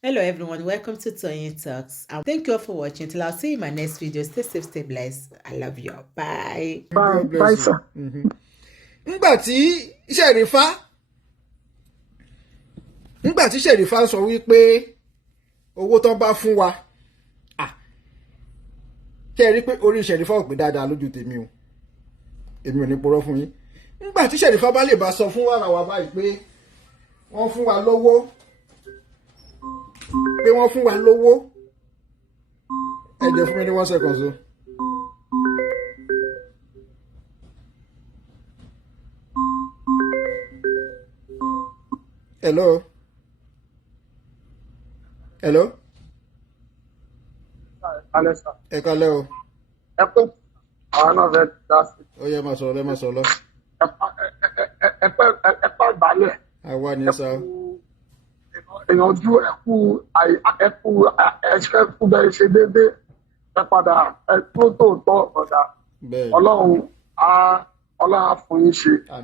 Hello everyone, welcome to Tony Talks. Thank you all for watching. Till I'll see you in my next video. Stay safe, stay blessed. I love you all. Bye. Bye. God bless you. Nígbà tí Serifat sọ wípé owó tán bá fún wa kí ẹ rí pé orí Serifat ò pé dáadáa lójú tèmi o èmi ò ní purọ́ fún yín nígbà tí Serifat bá lè bá sọ fún wàrà wa báyìí pé wọ́n fún wa lówó ẹ jẹ́ fún mi ní 1 second so. Hello. Ẹ kálẹ́ o. Ẹ pé àwọn náà fẹ́ dá sí. Ó yẹ máa sọ̀rọ̀. Ẹ pẹ́ ìbálẹ̀. Àwa ni sá. Ìyànjú ẹ̀ṣẹ̀ kú bẹ́ẹ̀ ṣe déédéé. Ẹ padà ẹ tó tòótọ́ ọ̀dà. Ọlọ́run á fún yín ṣe. Ẹ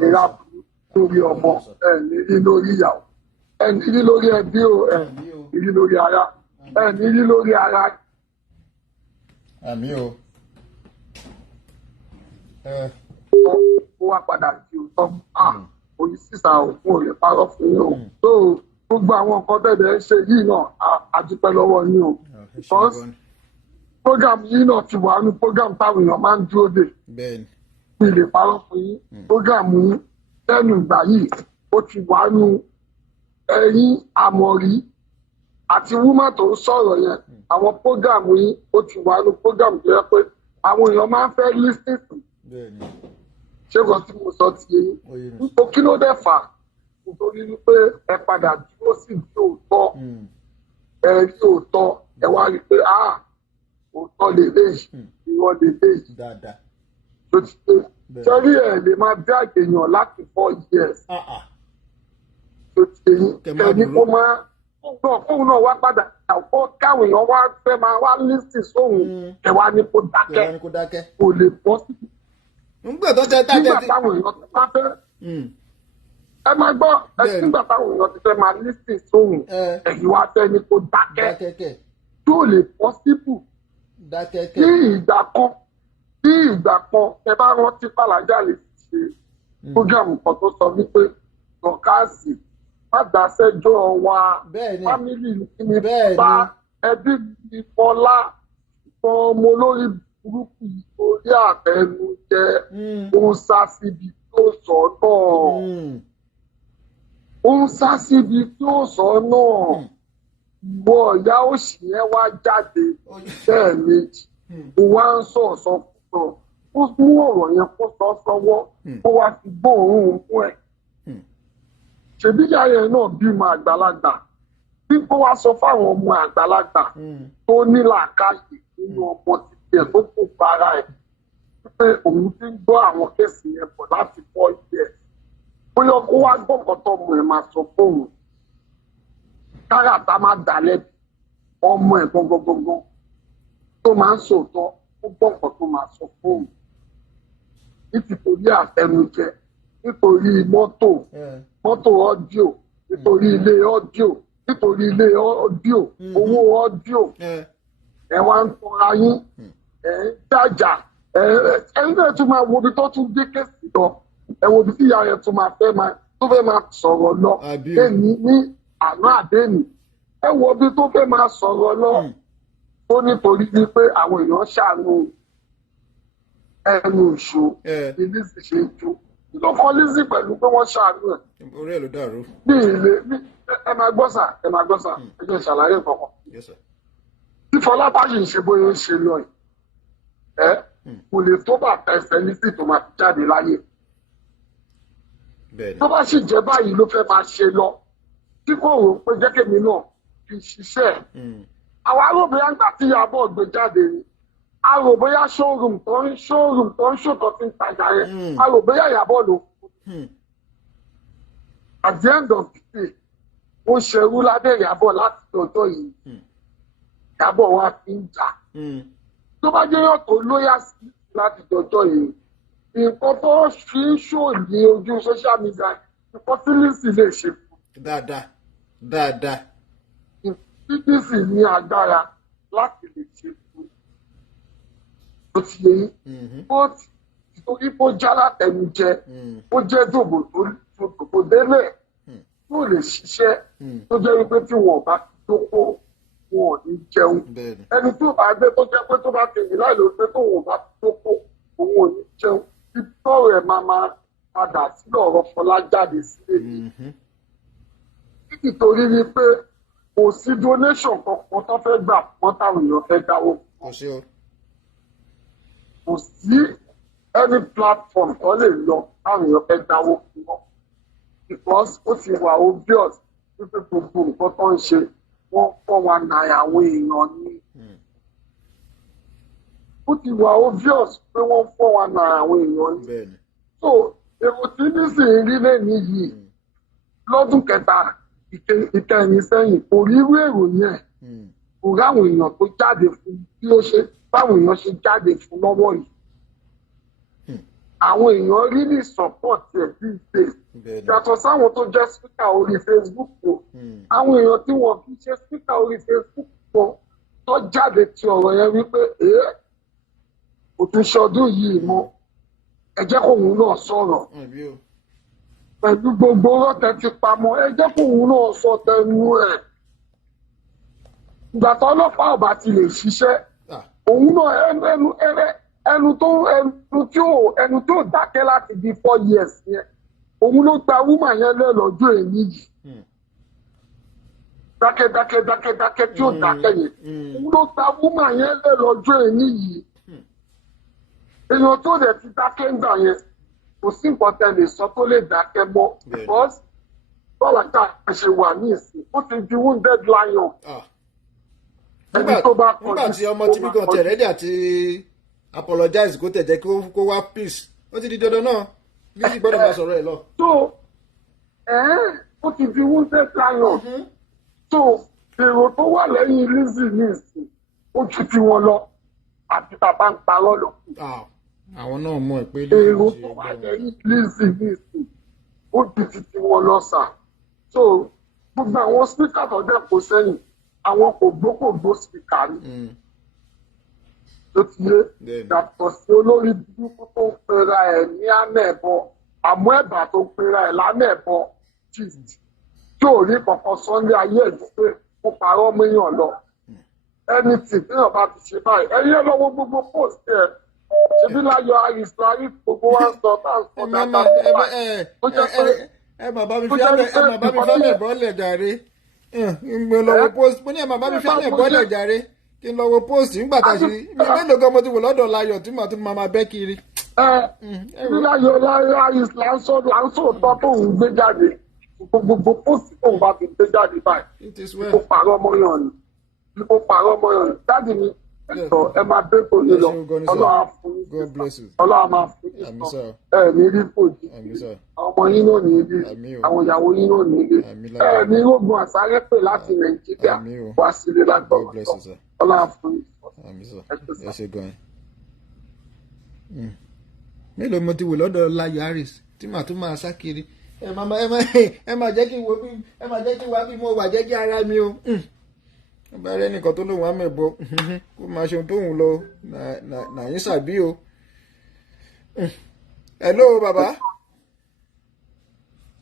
ní lábúrú lórí ọmọ, ẹ ní rí lórí ìyàwó, ẹ ní rí lórí ẹbí o, ẹ ní rí lórí ara, ẹ ní rí lórí ara. Àmín o. Ó wá padà di òótọ́ oyin sísà òkun ò lè parọ́ fún yín o. So gbogbo àwọn nǹkan tẹ̀lé ṣe yìí náà a dúpẹ́ lọ́wọ́ yín o. Because program yìí náà ti wà ní program táwọn èèyàn máa ń dúró dè. Mi lè parọ́ fún yín. Program yìí lẹ́nu ìgbà yìí ó ti wà nù ẹ̀yìn àmọ̀rí àti wúmà tó ń sọ̀rọ̀ yẹn. Àwọn program yìí ó ti wà nù program tó yẹ pé àwọn èèyàn máa ń fẹ́ lísìn sí. Ṣé kò tí mo sọ ti yẹn? Nítorí kí ló dẹ̀ fà? Nítorí wípé ẹ padà dúró sí ìdí òótọ́. Ẹ rí òótọ́. Ẹ wá rí i pé òótọ́ lè léyìí. Irọ́ lè léyìí. Tó ti pé sẹ́rí ẹ̀ lè máa dá èèyàn láti 4 years. Tó ti yẹn. Kẹ́ni kó máa fóun náà wá padà káwọn èèyàn wá fẹ́ máa wá lísìn sóhun. Ẹ wá ní kó dákẹ́. Kò lè bọ́ sí. Nígbà táwọn èèyàn ti bá fẹ́. Ẹ máa gbọ́ nígbà táwọn èèyàn ti fẹ́ máa lísìn sóhun ẹ̀yìn wá fẹ́ ní kó dákẹ́ tó lè pọ́síbù. Ní ìgbà kan ẹ bá rántí Alhaji lè ṣe fúgàmù kan tó sọ wípé dọ̀kásì má dáṣẹ́jọ́ wa fámìlì ní bá ẹbí ní Fola fún ọmọ olórí burúkú orí àtẹnujẹ ó ń sá síbi tó sọ náà. Ó ń sá síbi tí ó sọ náà. Ìwọ ìyá òṣì yẹn wá jáde bẹ́ẹ̀ méjì. Ó wá ń sọ̀sọ̀ fún ọ. Ó mú ọ̀rọ̀ yẹn kó sọ sọ́wọ́. Ó wá fi gbóòórùn mú ẹ̀. Ṣèbí ìyá yẹn náà bímọ àgbàlagbà. Bí kó wá sọ fáwọn ọmọ àgbàlagbà tó ní làákàyè nínú ọmọ títí ẹ̀ tó kó para ẹ̀. Pé òun ti ń gbọ́ àwọn kéèsì yẹn bọ̀ láti 4 years. Bóyá kó wá gbọ́ nǹkan tó ọmọ ẹ̀ máa sọ fóun. Káràtà máa dà lẹ́bi ọmọ ẹ̀ gangan tó máa ń sòótọ́ ó gbọ́ nǹkan tó máa sọ fóun. Nítorí àtẹnujẹ, nítorí mọ́tò ọ́díò, nítorí ilé ọ́díò, owó ọ́díò. Ẹ wá ń tọ́ra yín, ẹ ń jàjà, ẹ̀yin náà tún máa wo ibi tó tún gbé kéèsì lọ. Ẹ wo ibi tí ìyá rẹ̀ tún máa fẹ́ máa sọ̀rọ̀ lọ. Èmi ní àná àdéhùn. Ẹ wo ibi tó fẹ́ máa sọ̀rọ̀ lọ. Ó nítorí wípé àwọn èèyàn ṣàánú ẹnu ìṣó ní Lizzy ṣe ń jó. Ló kọ́ Lizzy pẹ̀lú pé wọ́n ṣàánú ẹ̀. Orí ẹ̀ ló dàrú. Ẹ máa gbọ́ sà. Ẹ jẹ́ ìṣàlàyé kankan. Tí Fola bá yìí ṣe bóyá ń ṣe lọ yìí. Kò lè tó bàtà ẹsẹ̀ Lizzy tó máa fi jáde láyé. Tó bá sì jẹ́ báyìí ló fẹ́ máa ṣe lọ tí kò rò pé jẹ́kẹ̀mí náà fi ṣiṣẹ́. Àwọn aróbóyá ń gbà tí Ìyábọ̀ gbé jáde ni aróbóyá showroom tó ń ṣòtọ́ tí ń tajà yẹn aróbóyá Ìyábọ̀ ló fún. At the end of the day ó ṣerú lábẹ́ Ìyábọ̀ láti ọjọ́ yìí. Ìyábọ̀ wa fi ń jà. Tó bá jẹ́ yàn tó lóyà sí láti ọjọ́ yìí. Nǹkan tó fi ń ṣòní ojú social media nǹkan tí Lizzy lè ṣe fún. Dáadáa. TDC ní agbára láti lè ṣe fún ó ti yẹ yín but nítorí bó jálá tẹnu jẹ ó jẹ́ dòbò tó délẹ̀ tó lè ṣiṣẹ́ tó jẹ́ wípé tí wọn bá tó kó wọn ò ní jẹun ẹni tó bá gbé tó jẹ́ pé tó bá tèmi láì ló pé tó wọn bá tó kó òun ò ní jẹun ìtọ́rọ̀ ẹ̀ máa padà sílẹ̀ ọ̀rọ̀ Fọlá jáde sílé nítorí wípé kò sí donation kankan tó fẹ́ gbà wọ́n táwọn èèyàn fẹ́ dáwó kò sí any platform tó lè lọ táwọn èèyàn fẹ́ dáwó fún wọn because ó ti wà obvious wípé gbogbo nǹkan tó ń ṣe wọ́n fọ́ wa náírà àwọn èèyàn ní. Ó ti wà obvious pé wọ́n fọ́ wa náírà àwọn èèyàn ní. So èrò tí nísìnyí rí lẹ́yìn yìí lọ́dún kẹta ìkẹyìn sẹ́yìn kò rí irú èrò yẹn kò ráwọn èèyàn tó jáde fún bí ó ṣe báwọn èèyàn ṣe jáde fún lọ́wọ́ yìí. Àwọn èèyàn rí ní support ẹ̀ bíi ṣe yàtọ̀ sáwọn tó jẹ́ speaker orí Facebook o àwọn èèyàn tí wọ́n fi ṣe speaker orí Facebook o tó jáde ti ọ̀rọ̀ yẹn wípé kò tún ṣọdún yìí mọ́ ẹ jẹ́ kóun náà sọ̀rọ̀ pẹ̀lú gbogbo rọ́tẹ̀ ti pamọ́ ẹ jẹ́ kóun náà sọ tẹnu ẹ̀ ìgbà tó ọlọ́pàá ọba ti lè ṣiṣẹ́ òun náà ẹnu tó dákẹ́ láti di 4 years yẹn òun ló gba wúmà yẹn lọ́jọ́ èyí yìí dákẹ́ tí ó dákẹ́ yẹn òun ló gba wúmà yẹn lọ́jọ́ èyí yìí èèyàn tó dẹ̀ ti dákẹ́ ń gbà yẹn kò sí nǹkan tẹ́ lè sọ tó lè dákẹ́ mọ́ because bọ́lá tá a ṣe wà ní ìsìn ó ti di wounded lion. nígbà tí ọmọ tí bígan tẹ̀ rẹ́dí àti apologize kó tẹ̀ jẹ́ kó wá peace ó ti di dandan náà bí sì gbọ́dọ̀ máa sọ̀rọ̀ ẹ̀ lọ. so ó ti di wounded lion so èrò tó wà lẹ́yìn Lizzy ní ìsìn ó ju ti wọn lọ àti bàbá ń parọ́ lọ. àwọn náà mọ̀ ẹ́ pé èrò tó wà lẹ́yìn Lizzy ní ìsìn ó ju ti wọn lọ sà so gbogbo àwọn speaker tó dẹ̀ kó sẹ́yìn àwọn kò gbókògbó speaker ni tó ti yé yàtọ̀ sí olórí burúkú tó ń pera ẹ̀ ní àmẹ́bọ àmọ́ ẹ̀bà tó ń pera ẹ̀ lámẹ́bọ gist tí ò rí kankan Sunday ayé ẹ̀jú pé ó parọ́ mẹ́yàn lọ ẹni tí téèyàn bá ti ṣe báyìí ẹ̀yẹ́ lọ́wọ́ gbogbo post ẹ̀ ṣebí Láyọ̀ àìsàn gbogbo wa ń sọ tá à ń sọ dáadáa fún wa tó jẹ́ pé ẹ bàbá mi fẹ́lẹ̀ bọ́ọ̀lẹ̀ jàre mo lọ wo post mo ní ẹ bàbá mi fẹ́lẹ̀ bọ́ọ̀lẹ̀ jàre kí n lọ wo post nígbà tá a ṣe mélòó gan mo ti wò lọ́dọ̀ Láyọ̀ tí màá tún máa bẹ́ kiri. ṣebí Láyọ̀ àìsàn tọ́ tóun gbé jáde gbogbo post tóun bá fi gbé jáde báyìí kó parọ́ mọ́yàn ni kó parọ́ mọ́yàn ni dáàdì mi ẹ máa dé kò ní lọ Ọlọ́run fún yín Ọlọ́run máa fún yín sọ ẹ ní rí fòjì ọmọ yín náà ní rí àwọn ìyàwó yín náà ní rí ẹ ní rògùn àsáré pè láti Nàìjíríà wá sílé lágbàá Ọlọ́run fún yín sọ ẹ ṣe gan mélòó mo ti wò lọ́dọ̀ Láyọ̀ Harris tí màá tún máa sá kiri ẹ má jẹ́ kí n wo bí ẹ má jẹ́ kí n wá bí mo wà jẹ́ kí ara mi o bá rẹ nìkan tó lóun àmẹ́bọ kó máa ṣe ohun tóun lọ nàyín sàbí o. hello bàbá.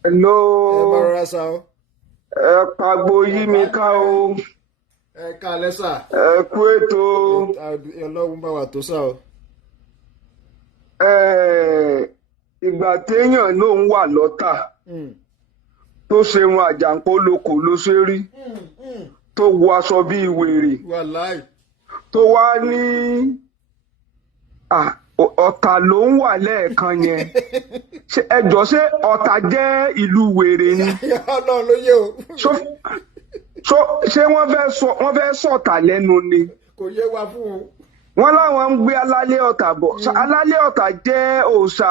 hello. ẹ bá rọra sa o. ẹ pàgbó yí mi ká o. ẹ káalẹ́ sà. ẹ kú ètò. ọlọ́run bá wa tó sà o. ìgbà téèyàn lòun wà lọ́tà tó ṣe wọn àjàǹkó lóko ló ṣe rí tó wọ aṣọ bíi wèrè tó wá ní ọ̀tà ló ń wà lẹ́ẹ̀kan yẹn ẹjọ́ ṣé ọ̀tà jẹ́ ìlú wèrè ni Ọlọ́run ló yé o. ṣé wọ́n fẹ́ sọ̀tà lẹ́nu ni. kò yé wa fún un. wọ́n láwọn ń gbé alálẹ̀ ọ̀tà bọ̀ alálẹ̀ ọ̀tà jẹ́ òòṣà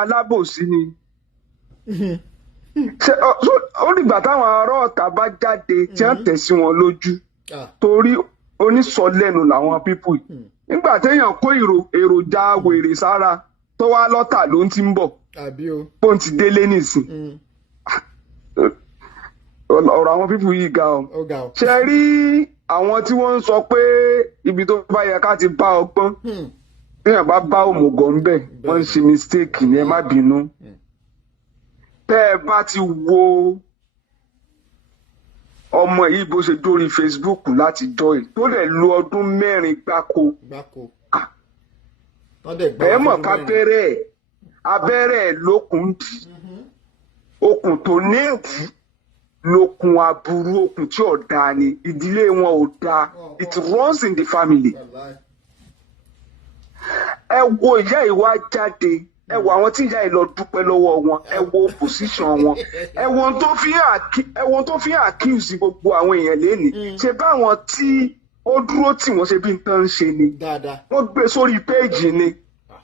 alábòsí ni. ó dìgbà táwọn ará ọ̀tà bá jáde tí wọ́n tẹ̀ sí wọn lójú torí onísọlẹ́nu làwọn pípù yìí nígbà téèyàn kó èròjà wèrè sára tó wá lọ́tà ló ń ti ń bọ̀ bó ń ti délé nìsín ọ̀rọ̀ àwọn pípù yìí ga ọ. ṣe rí àwọn tí wọ́n ń sọ pé ibi tó bá yẹ ká ti bá ọgbọ́n téèyàn bá bá òmùgọ̀ ń bẹ̀ wọ́n ń ṣe mistake ní ẹ má bínú. tẹ́ ẹ bá ti wo ọmọ yìí bó ṣe dórí Facebook láti jọ ẹ̀ tó lè lo ọdún 4 gbáko. ẹ mọ̀ ká abẹ́rẹ́ lókun dì okùn tó ní ìdí lókun aburú okùn tí ò dáa ni ìdílé wọn ò dáa it runs in the family. ẹ wo ìyá ìwà jáde ẹ wo àwọn tí ìyá yìí lọ dúpẹ́ lọ́wọ́ wọn ẹ wo position wọn ẹ wo tó fi accuse gbogbo àwọn èèyàn lénìí ṣe báwọn tí ó dúró tí wọ́n ṣe bí n tán ń ṣe ni wọ́n gbé sórí péèjì ni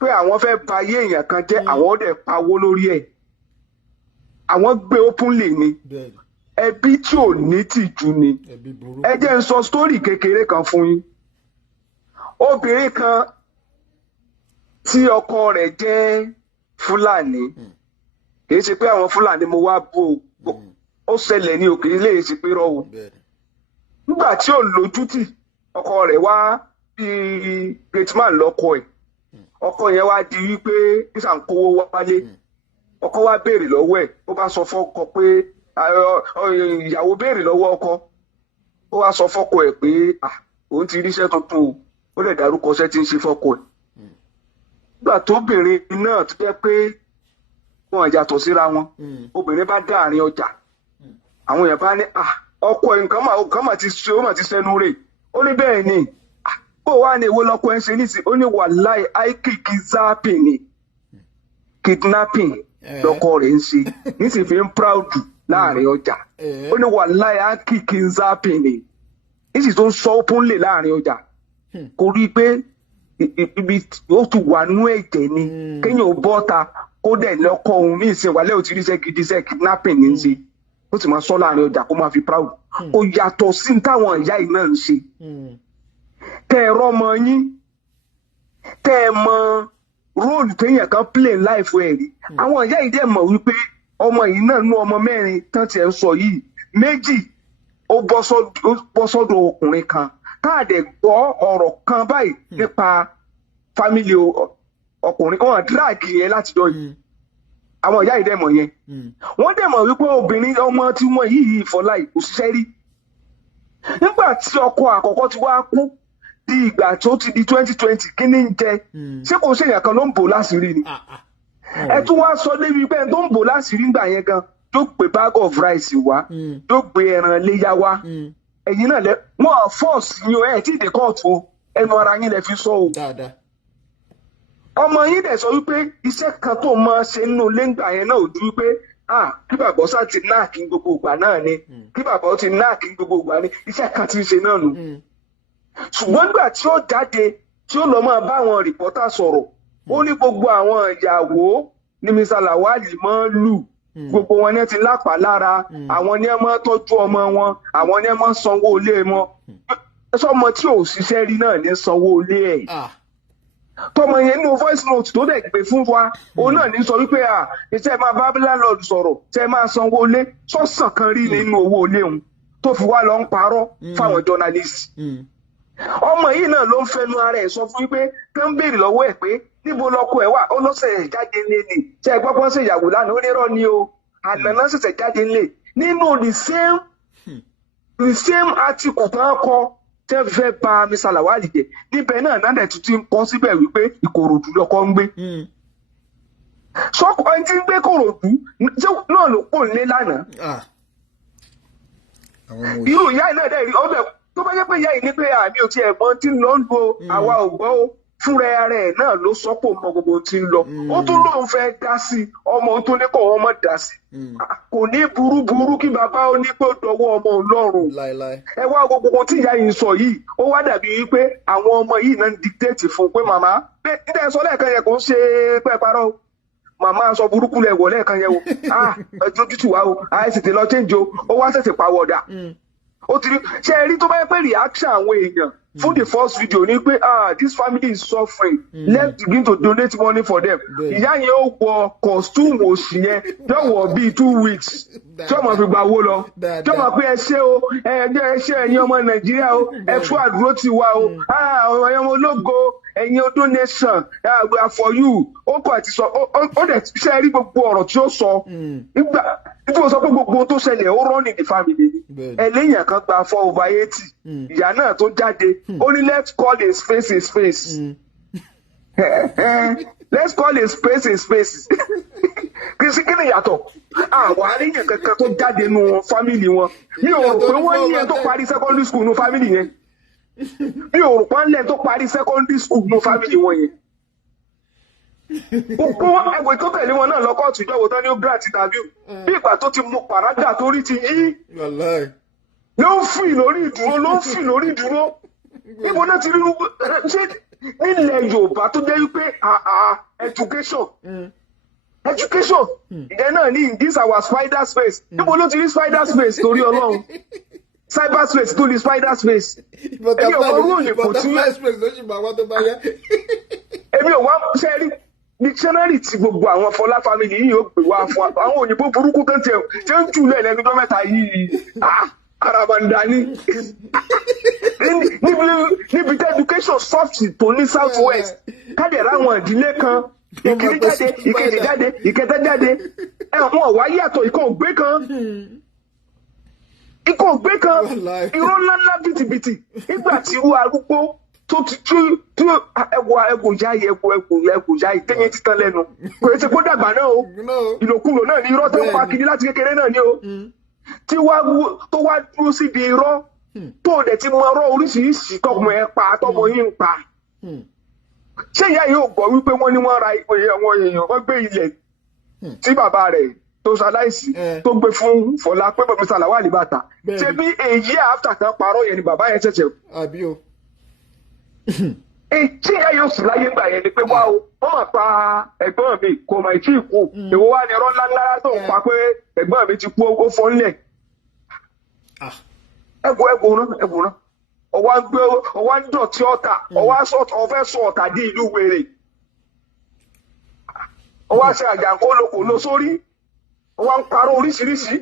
pé àwọn fẹ́ ba ayé èèyàn kan jẹ́ àwọn ó dẹ̀ pawó lórí ẹ̀ àwọn gbé openly ni ẹbí tí ò ní tìjú ni ẹ jẹ́ n sọ sítórì kékeré kan fún yín obìnrin kan tí ọkọ rẹ̀ jẹ́ Fúlàní kì í ṣe pé àwọn Fúlàní mo wá bò ó ṣẹlẹ̀ ní òkè ilé ìṣe pé rọ o nígbà tí ò lójútì ọkọ rẹ̀ wá bí gateman lọ́kọ ẹ̀ ọkọ yẹn wá di wípé ìsà ń kówó wálé ọkọ wá béèrè lọ́wọ́ ẹ̀ ó bá sọ fọ́kọ pé ìyàwó béèrè lọ́wọ́ ọkọ ó wá sọ fọ́kọ ẹ̀ pé òun ti ríṣẹ́ tuntun ó lè dárúkọ iṣẹ́ tí ń ṣe fọ́kọ ẹ̀ nígbà tó obìnrin náà tó jẹ́ pé wọn yàtọ̀ síra wọn obìnrin bá dá àárín ọjà àwọn èèyàn bá ní ọkọ ẹ̀ nǹkan mà ti ṣe ó mà ti ṣẹnu rẹ̀ ó ní bẹ́ẹ̀ ni kó wá ní èwo lọkọ ẹ̀ ń ṣe nísìnyí ó ní wàláì àìkìkì zápì ni kidnapping lọkọ rẹ̀ ń ṣe nísìnyí fi ń proud láàrin ọjà ó ní wàláì àìkìkì zápì ni nísìnyí tó ń sọ openly láàrin ọjà kò rí i pé ibi ó ti wà nú ẹ̀jẹ̀ ni kéèyàn ò bọ́ta kó dẹ̀ lọ́kọ òun ní ìsìn wàlẹ́ ò ti ríṣẹ́ gidi iṣẹ́ kidnapping ní í ṣe ó sì máa sọ láàrin ọjà kó máa fi proud kò yàtọ̀ sí táwọn ìyá yìí náà ń ṣe tẹ́ ẹ rọ́mọ yín tẹ́ ẹ mọ róòlù téèyàn kan play life ẹ̀ rí àwọn ìyá yìí dẹ̀ mọ̀ wípé ọmọ yìí náà nú ọmọ 4 tán tiẹ̀ ń sọ yìí 2 ó bọ́ sọ́dọ̀ ọkùnrin kan káàdẹ̀ gbọ́ ọ̀rọ̀ kan báyìí nípa fámìlì ọkùnrin kan díráàgì yẹn láti dọ̀ yìí àwọn ìyá yìí dẹ̀ mọ̀ yẹn wọ́n dẹ̀ mọ̀ wípé obìnrin ọmọ tí wọ́n yìí Fọlá yìí kò ṣiṣẹ́ rí nígbà tí ọkọ àkọ́kọ́ ti wá kú di ìgbà tó ti di 2020 kí ni ń jẹ ṣé kò ṣe èèyàn kan ló ń bò láṣìírí ni ẹ tún wá sọ débi pé tó ń bò láṣìírí ńgbà yẹn gan yóò gbé bag of rice wá yóò gbé ẹran léyà wá ẹ̀yin náà wọ́n fọ́ọ̀sì yín ẹ̀ tí ìdè kóòtù ẹnu ara yín lẹ fi sọ o ọmọ yín dẹ̀ sọ wípé iṣẹ́ kan tó máa ṣe nínú lẹ́ngbà yẹn náà ò ju wípé kí bàbá ọsà ti náà kí gbogbo ìgbà náà ni kí bàbá ọ ti náà kí gbogbo ìgbà ni iṣẹ́ kan ti ń ṣe náà nù ṣùgbọ́n nígbà tí ó jáde tí ó lọ máa bá àwọn rìpọ́tà sọ̀rọ̀ ó ní gbogbo àwọn ìyàwó ní Mr. Lawal máa ń lù gbogbo wọn ní ti lápá lára àwọn ní ẹ máa tọ́jú ọmọ wọn àwọn ní ẹ máa sanwó ilé wọn sọmọ tí ò ṣiṣẹ́ rí náà ní sanwó ilé ẹ̀ tọmọ yẹn nínú voice note tó dẹ̀ gbé fún wa òun náà ní sọ wípé iṣẹ́ máa bá landlord sọ̀rọ̀ tẹ́ máa sanwó ilé sọ́sàn kan rí nínú owó ilé òun tó fi wá lọ ń parọ́ fáwọn journalist ọmọ yìí náà ló ń fẹnu ara ẹ̀ sọ fún wípé kán béèrè lọ́wọ́ ẹ̀ pé níbo lọkọ ẹ̀ wà ó lọ́sẹ̀ jáde ńlé ni ṣe ẹ gbọ́pọ́n sí ìyàwó lánàá ó ní rọ́ ni o ànàná ṣẹ̀ṣẹ̀ jáde ńlé nínú the same article tán kọ tẹ́ fẹ́ bà Mr. Lawal jẹ́ níbẹ̀ náà nádẹ̀ tuntun kọ́ síbẹ̀ wípé Ìkòròdú lọkọ ń gbé sọkọ ẹni tí ń gbé Ìkòròdú náà ló pò nílé lánàá irú ìyá yìí náà dẹ̀ rí ọbẹ̀ tó bá jẹ́ pé ìyá yìí ní pé àmì ò tiẹ̀ mọ̀ tí ń lọ ń lo àwa ò gbọ́ o fúnra ara ẹ̀ náà ló sọ́pọ̀ mọ gbogbo tí ń lọ ó tún lóun fẹ́ dá sí ọmọ tó ní kó wọn mọ̀ dá sí kò ní burúburú kí bàbá ó ní pé ó dọwọ́ ọmọ Ọlọ́run ẹ wá gbogbo tí ìyá yìí sọ yìí ó wá dàbí wípé àwọn ọmọ yìí náà ń dictate fún pé màmá nígbà sọ lẹ́ẹ̀kan yẹn kò ń ṣe pẹ́ parọ́ màmá sọ burúkú lẹ̀ wọ̀ lẹ́ẹ̀kan yẹn o ẹjọ́ tútù wá o àìsètè lọ change o ó wá ṣẹ̀ṣẹ̀ pàwọ̀dà ó ti rí ṣe rí tó bá yẹ pé reaction àwọn èèyàn For the first video ní pé this family is suffering. Let's begin to donate money for them. Ìyá yẹn ó wọ costume òsì yẹn yóò wọ bíi 2 weeks. Tí ọmọ fi gbà wó lọ. Tí ọmọ pé ẹ ṣé o ẹ ṣé ẹ̀yin ọmọ Nàìjíríà o ẹ fún àdúró ti wa o ọmọ ológo ẹ̀yin donation we are for you. Ó kọ́ àti sọ ó dẹ̀ ṣe rí gbogbo ọ̀rọ̀ tí ó sọ. Nígbà tí mo sọ pé gbogbo ohun tó ṣẹlẹ̀ ó rán ní the family. Ẹlẹ́yìn kan gba 4/80. Ìyá náà tó jáde ó ní let's call a space a space. Let's call a space a space. Kí ni ìyàtọ̀? Àwọn àríyàn kankan tó jáde nù family wọn. Mi ò rò pé wọ́n ní ẹ tó parí secondary school nù family yẹn. Mi ò rò pé wọ́n lẹ́ tó parí secondary school nù family wọn yẹn. Gbogbo ẹgbẹ́ tó tẹ̀lé wọn náà lọ kóòtù ìjọba tán ní ó grant interview. Bí ìgbà tó ti mú pàrágà tó rí ti yí. Ló ń fì lórí ìdúró. Níbo náà ti rí ṣé nílẹ̀ Yorùbá tó jẹ́ wípé education. Ìyẹn náà ní this our spider space. Níbo ló ti rí spider space torí Ọlọ́run? Cyber space tó ní spider space. Èmi ò mọ orú òyìnbó tí èmi ò wá ṣe rí dictionary tí gbogbo àwọn Fọlá family yìí yóò gbé wá fún àwọn òyìnbó burúkú kan tí ń jù lẹ̀ lẹ́nu tó mẹ́ta yìí arabanda ní níbi tí education soft tó ní south west káde ráwọn ìdílé kan ìkíní jáde ìkejì jáde ìkẹta jáde wọn wá yàtọ̀ ikọ̀ ògbé kan irọ́ ńláńlá bìtìbìtì nígbà tí irú arúgbó tó ti tú ẹgbò jáì tẹ́yẹ títàn lẹ́nu kò ṣe kó dàgbà náà o ìlòkulò náà ní irọ́ tó ń pa kiri láti kékeré náà ni o tí tó wá dúró síbi irọ́ tó dẹ̀ ti mọ ọ̀rọ̀ oríṣiríṣi tọmọ ẹ pa tọmọ yín ń pa ṣé ìyá yìí ò gbọ́ wípé wọ́n ní wọ́n ra ipò àwọn èèyàn wọ́n gbé ilẹ̀ tí bàbá rẹ̀ tó ṣaláìsí tó gbé fún Fọlá pé bàbá sàlàwà ní bàtà ṣé bí èyí after kan parọ́ yẹn ni bàbá yẹn ṣẹ̀ṣẹ̀ tí ìyá yóò sì láyé gbà yẹn ni pé wá o wọ́n máa pa ẹ̀gbọ́n mi kò mà tí ì kú èwo wá ní ọ̀rọ̀ ńláńlá tó ń pa pé ẹ̀gbọ́n mi ti kú ó fọ́ ńlẹ̀ ẹ̀gbọ́n náà ọwọ́ ń dọ̀tí ọ̀tà ọ̀fẹ́ sọ ọ̀tà di ìlú wèrè ọwọ́ àṣẹ àjàǹkó lóko lọ sórí ọwọ́ ń parọ́ oríṣiríṣi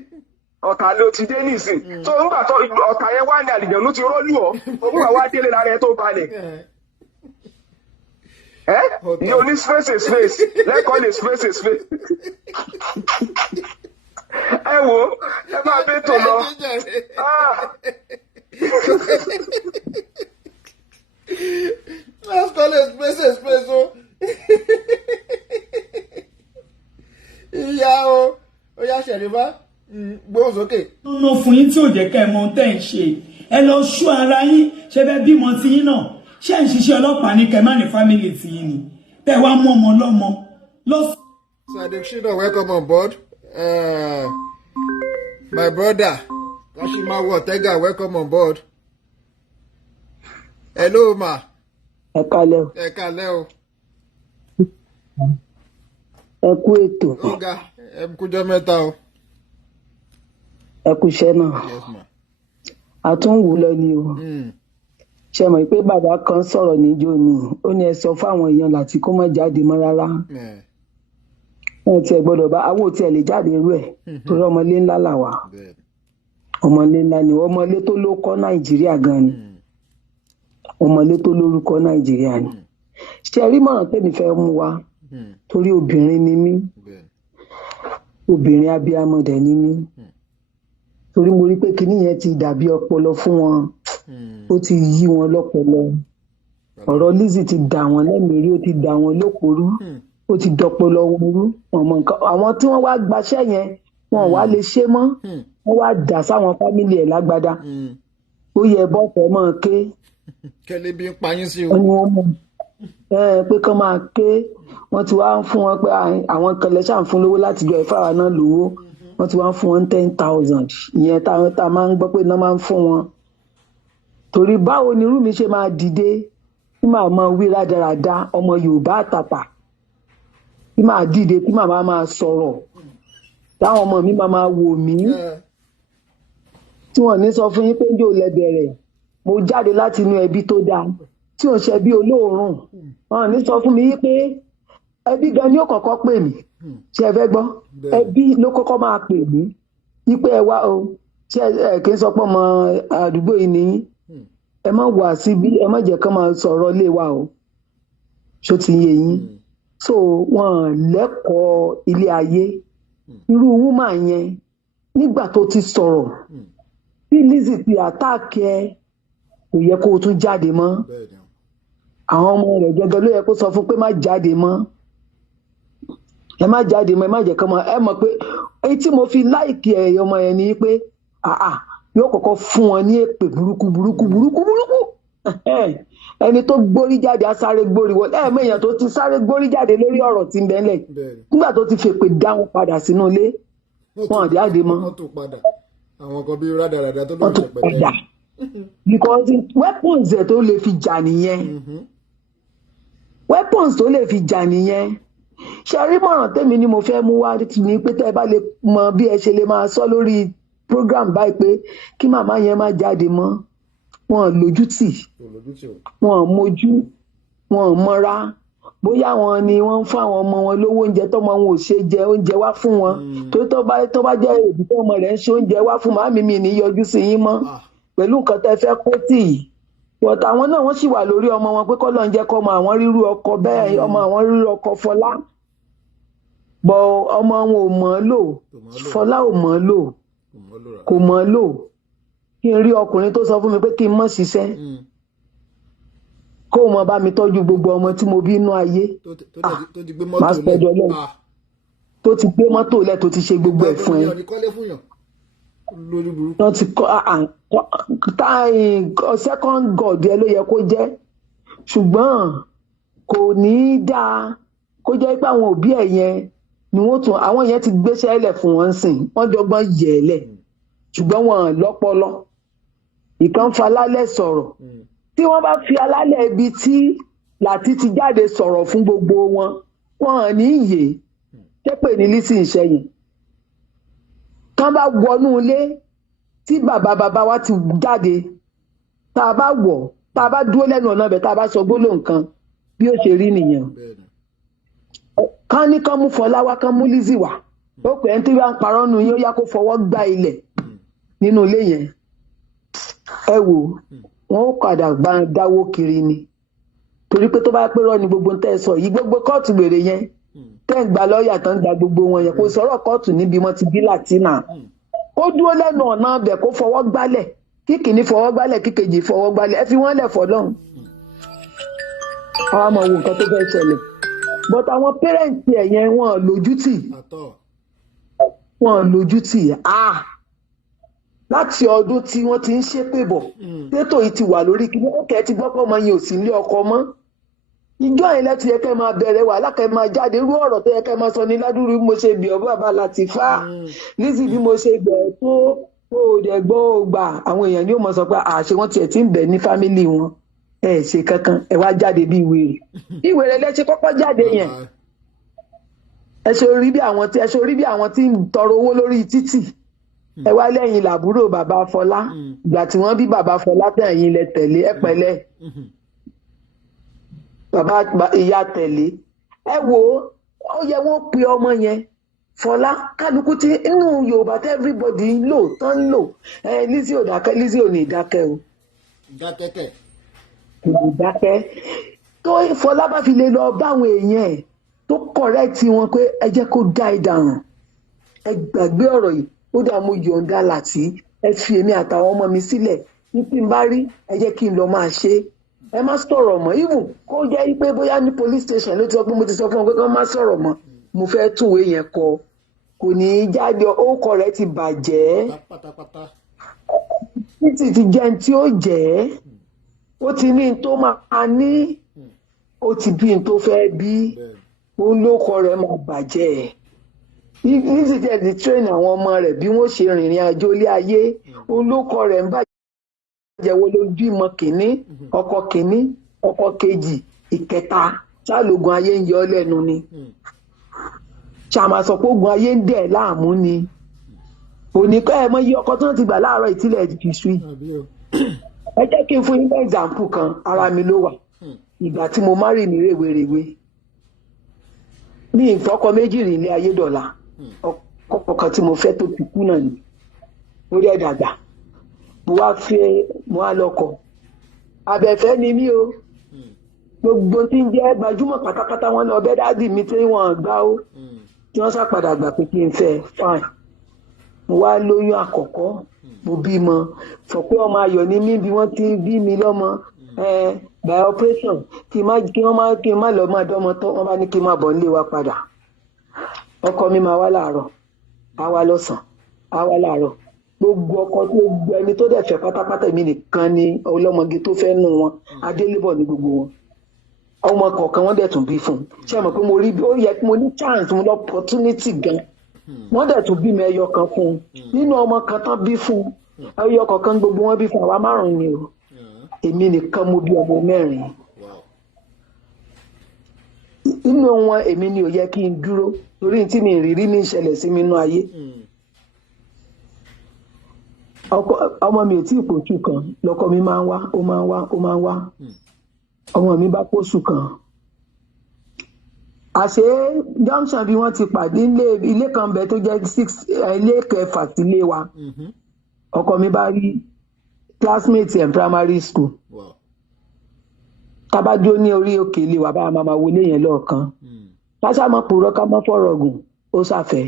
ọ̀tà ló ti dé nísìn tó nígbà tó ọ̀tà yẹn wá ní àlìjẹ̀nú ti rọ́lù ọ́ òun àwa délé lára ẹ tó balẹ̀ ní oní space lẹ́kọ̀ọ́ lè space ẹ wo ẹ máa bẹ́ tó lọ. Let's call it space o. Ìyá o yá Ṣẹ̀rífà gbóhùn sókè. Nínú fún yín tí ò jẹ́ kẹ́ ẹ mọ tẹ́ ń ṣe ẹ lọ ṣú ara yín ṣe fẹ́ bímọ tí yín náà ṣé ń ṣiṣẹ́ ọlọ́pàá ní kẹ́ má ní fámìlì tí yín ni tẹ́ wá mú ọmọ ọlọ́mọ lọ. Sadiq Shina, welcome on board. My brother Kashimawo Ortega, welcome on board. Hello ma. Ẹ kálẹ́ o. Ẹ kálẹ́ o. Ẹ kú ètò. Ọ̀gá ẹ kújọ́ mẹ́ta o. Ẹ kú iṣẹ́ náà. A tún wù lọ ni o. Ṣé mọ̀ pé bàbá kan sọ̀rọ̀ níjó ni ó ní ẹ sọ fáwọn èèyàn láti kó má jáde mọ́ rárá. Wọ́n ti ẹ̀ gbọ́dọ̀ bá àwọn ò tiẹ̀ lè jáde irú ẹ̀ torí ọmọlé ńlá làwà. Ọmọlé ńlá ni ọmọlé tó ló kọ́ Nàìjíríà gan ni. Ọmọlé tó lórúkọ Nàìjíríà ni. Ṣé rí mọ̀ràn tèmi fẹ́ mú wa torí obìnrin ni mí. Obìnrin abiyamọ dẹ̀ ni mí. Torí mo rí pé kinní yẹn ti dàbí ọpọlọ fún wọn. Ó ti yí wọn lọ́pọlọ. Ọ̀rọ̀ Lizzy ti dà wọ́n lẹ́mìírí, ó ti dà wọ́n lóporú. Ó ti dọpọlọ wọn rú. Àwọn tí wọ́n wá gbaṣẹ́ yẹn wọn wá lè ṣe mọ́. Wọ́n wá dà sáwọn fámìlì ẹ̀ lágbádá. Ó yẹ bọ́ọ̀fẹ́ máa ké. Kẹ́lẹ́ bí ń payín sí o. Pé kán máa ké. Wọ́n ti wá ń fún wọn pé àwọn kan lè ṣàn fún lówó láti jọ ìfáwa náà lówó. Wọ́n ti wá ń fún wọn 10,000. Ìyẹn tá máa ń gbọ́ pé náà máa ń fún wọn. Torí báwo ni irú mi ṣe máa dìde tí màá máa wí rádaràda ọmọ Yorùbá àtàtà tí màá dìde tí màá máa sọ̀rọ̀ táwọn ọmọ mi máa wò mí tí wọ́n ní sọ fún yín pé ń jò lẹ́bẹ̀rẹ̀ mo jáde láti inú ẹbí tó dáa tí ò ń ṣe bí olóòórùn wọn ní sọ fún mi wípé ẹbí gan ni ó kọ́kọ́ pè mí ṣe ẹ fẹ́ gbọ́ ẹbí ló kọ́kọ́ máa pè mí wípé ẹ wá o ṣe ẹ kì í sọ pé ọmọ àdúgbò yìí nìyí ẹ má wá síbí ẹ má jẹ́ kán máa sọ̀rọ̀ lé wa o ṣó ti yé yín so wọn lẹ́kọ̀ọ́ ilé ayé irú wúmà yẹn nígbà tó ti sọ̀rọ̀ tí Lizzy ti àtáàkì ẹ kò yẹ kó o tún jáde mọ́ àwọn ọmọ rẹ̀ gẹ́gẹ́ ló yẹ kó sọ fún pé má jáde mọ́ ẹ má jáde mọ́ ẹ má jẹ́ kán mọ́ ẹ mọ̀ pé èyí tí mo fi láìkì ẹ ọmọ yẹn ni pé yóò kọ́kọ́ fún wọn ní èpè burúkú ẹni tó gbórí jáde á sáré gbórí wọlé èèyàn tó ti sáré gbórí jáde lórí ọ̀rọ̀ tí ń bẹ ńlẹ̀ nígbà tó ti fèpè dá wọn padà sínú ilé wọn jáde mọ́ àwọn kan bíi rádaràdà tó lóun ṣẹpẹtẹ because weapons ẹ tó lè fi jà nìyẹn weapons tó lè fi jà nìyẹn ṣe rí mọ̀ràn tèmi ni mo fẹ́ mú wá ní pé tẹ́ ẹ bá lè mọ bí ẹ ṣe lè máa sọ lórí program báyìí pé kí màmá yẹn má jáde mọ́ wọn lójútì wọn mójú wọn mọ́ra bóyá wọn ni wọ́n ń fún àwọn ọmọ wọn lówó oúnjẹ tọ́mọ wọn ò ṣe jẹ oúnjẹ wá fún wọn tó bá jẹ́ èdè tó ọmọ rẹ̀ ń ṣe oúnjẹ wá fún màmí mi ní yọjú sí yín mọ́ pẹ̀lú nǹkan tẹ́ fẹ́ kó tì yìí but àwọn náà wọ́n sì wà lórí ọmọ wọn pé kọ́lọ́ ń jẹ́ kọ́ ọmọ àwọn rírú ọkọ bẹ́ẹ̀ ọmọ àwọn rírú ọkọ Fọlá bọ̀ ọmọ wọn ò mọ̀ ọ́ lò Fọlá ò mọ̀ ọ́ lò kò mọ̀ ọ́ lò kí n rí ọkùnrin tó sọ fún mi pé kí n má ṣiṣẹ́ kó mọ bá mi tọ́jú gbogbo ọmọ tí mo bí inú ayé máa sọjọ́ lẹ́yìn tó ti gbé mọ́tò lẹ̀ tó ti ṣe gbogbo ẹ̀ fún ẹ wọ́n ti kọ́ second god ẹ ló yẹ kó jẹ́ ṣùgbọ́n kò ní í dáa kó jẹ́ pé àwọn òbí ẹ̀ yẹn ni wọ́n tún àwọn yẹn ti gbéṣẹ́ lẹ̀ fún wọn sìn wọ́n dọ́gbọ́n yẹ̀ ẹ́ lẹ̀ ṣùgbọ́n wọn lọ́pọlọ ìkan fa alálẹ̀ sọ̀rọ̀ tí wọ́n bá fi alálẹ̀ ibi tí Lati ti jáde sọ̀rọ̀ fún gbogbo wọn ní yè tẹ́pẹ̀ ní Lizzy ìṣẹ̀yìn kán bá wọnú ilé tí bàbá wa ti jáde tá a bá wọ̀ tá a bá dúró lẹ́nu ọ̀nà ibẹ̀ tá a bá sọ gbólóhùn kan bí ó ṣe rí nìyẹn kán ní kán mú Fọlá wá kán mú Lizzy wá ó pè é tí wọ́n ń parọ́ nu yín ó yá kó fọwọ́ gbá ilẹ̀ nínú ilé yẹn ẹ wò wọn ó padà bá ń dáwó kiri ni torí pé tó bá pé rọ ni gbogbo tẹ́ ẹ sọ yìí gbogbo kóòtù gbèrè yẹn tẹ́ ń gba lọ́ọ̀yà tán gba gbogbo wọn yẹn kò sọ̀rọ̀ kóòtù níbi wọn ti bí Latina ó dúró lẹ́nu ọ̀nà ọbẹ̀ kó fọwọ́ gbálẹ̀ kí kìíní fọwọ́ gbálẹ̀ kí kejì fọwọ́ gbálẹ̀ ẹ fi wọ́n lẹ̀ fọlọ́run àwọn ọmọ wo nǹkan tó fẹ́ ṣẹlẹ̀ but àwọn pẹ́rẹ́ǹtì ẹ̀ yẹn wọn lójútì láti ọdún tí wọ́n ti ń ṣépè bọ̀ tètò yìí ti wà lórí kí wọ́n kẹ́ ti gbọ́pọ̀ ọmọ yẹn ò sí nílé ọkọ mọ́ ìjọ yẹn lẹ́tù yẹ kẹ́ máa bẹ̀rẹ̀ wàhálà kẹ́ máa jáde irú ọ̀rọ̀ tó yẹ kẹ́ máa sọ ní ládùúrú bí mo ṣe bẹ̀ ọ́ bàbá Latifa Lizzy bí mo ṣe bẹ̀ tó o dẹ̀ gbọ́ o gbà àwọn èèyàn ni ó mọ̀ sọ pé àṣẹ wọn tiẹ̀ ti ń bẹ̀ ní fámìlì wọn ẹ ṣe kankan ẹ wá jáde bí ìwèrè lẹ́sẹ̀ kọ́kọ́ jáde yẹn ẹ ṣe orí bí àwọn tí ń tọrọ owó lórí títì ẹ wá lẹ́yìn làbúrò bàbá Fọlá ìgbà tí wọ́n bí bàbá Fọlá tẹ̀yìn lẹ tẹ̀lé ẹ pẹ̀lẹ́ bàbá ìyá tẹ̀lé ẹ wò ó yẹ wọ́n pe ọmọ yẹn Fọlá kálukú tí inú Yorùbá tẹ everybody lò tán lò Lizzy ò dákẹ́ Lizzy ò ní dákẹ́ o dákẹ́ tó Fọlá bá fi lè lọ báwọn èèyàn ẹ̀ tó kọ̀rẹ́ẹ̀tì wọn pé ẹ jẹ́ kó dá ìdàrùn ẹ gbàgbé ọ̀rọ̀ yìí ó dà mo yọ̀ǹda Lati ẹ fi èmi àtàwọn ọmọ mi sílẹ̀ ní tí n bá rí ẹ jẹ́ kí n lọ máa ṣe ẹ má sọ̀rọ̀ mọ́ even kó jẹ́ pé bóyá ní police station ló ti sọ pé mo ti sọ fún wọn pé kí wọ́n má sọ̀rọ̀ mọ́ mo fẹ́ túwèé yẹn kọ kò ní í jáde orúkọ rẹ̀ ti bàjẹ́ títí ti jẹ́ ní tí ó jẹ́ ó ti ní tó máa ní ó ti bí n tó fẹ́ bí òun lóko rẹ̀ máa bàjẹ́ Lizzy tẹ̀ ti train àwọn ọmọ rẹ̀ bí wọ́n ṣe rìnrìn àjò ilé ayé olóko rẹ̀ ń bàjẹ́ wo ló bímọ kìíní ọkọ kejì ìkẹta ṣàlògùn ayé ń yọ ọ́ lẹ́nu ni ṣàmàsọ̀pọ̀gùn ayé ń dẹ̀ láàmú ni òníkọ́ ẹ̀ mọ́ iye ọkọ tó ń ti gbà láàárọ̀ ìtìlẹ̀ fi sùn ẹ jẹ́ kí n fún yín ní example kan ara mi ló wà ìgbà tí mo marry ní rèwerèwe ní ìfọkọ méjì rìn ní ayédọ̀la ọkọ kan tí mo fẹ́ tó ti kú náà ni lórí ẹ̀dàgbà mo wá lọ́kọ abẹ́fẹ́ ni mí o gbogbo tí ń jẹ́ gbajúmọ̀ pátápátá wọn lọ bẹ́ dádì mi tí wọ́n gbá ó tí wọ́n ṣàpadà gbà pé kí n fẹ́ fine mo wá lóyún àkọ́kọ́ mo bímọ sọ pé ọmọ ayọ̀ ni mí bí wọ́n ti bí mi lọ́mọ by operation kí n má lọ máa dọ́mọ tó wọ́n bá ní kí n má bọ̀ nílé wa padà ọkọ mi máa wá láàárọ̀ á wá lọ́sàn-án á wá láàárọ̀ gbogbo ọkọ tó gbogbo ẹni tó dẹ̀ fẹ́ pátápátá mi nìkan ni ọlọ́mọge tó fẹ́ nù wọn adélébọ̀ ní gbogbo wọn ọmọ kọ̀ọ̀kan wọ́n dẹ̀ tún bí fún un ṣé ẹ mọ̀ pé mo rí ó yẹ kí mo ní chance mo lọ opportunity gan wọ́n dẹ̀ tún bí mi ẹyọ kan fún un nínú ọmọ kan tán bí fún un ẹyọ kọ̀ọ̀kan gbogbo wọn bí fún àwa 5 ni o èmi nìkan mo bí ọmọ 4 inú wọn èmi ni ò yẹ kí n dúró torí tí mi ìrírí ní ìṣẹ̀lẹ̀ sí mi inú ayé ọmọ mi ò tí ì pòṣù kan lọkọ mi máa ń wá ó máa ń wá ọmọ mi bá pòṣù kan àṣé junction bí wọ́n ti pàdé ilé kan bẹ tó jẹ́ 6 ilé 6 sílé wa ọkọ mi bá rí classmate in primary school tabajó ní orí òkè ilé wa bá máa wọlé yẹn lọ́ọ̀kan káṣá máa purọ́ ká máa fọ̀rọ̀ gùn ó ṣàfẹ́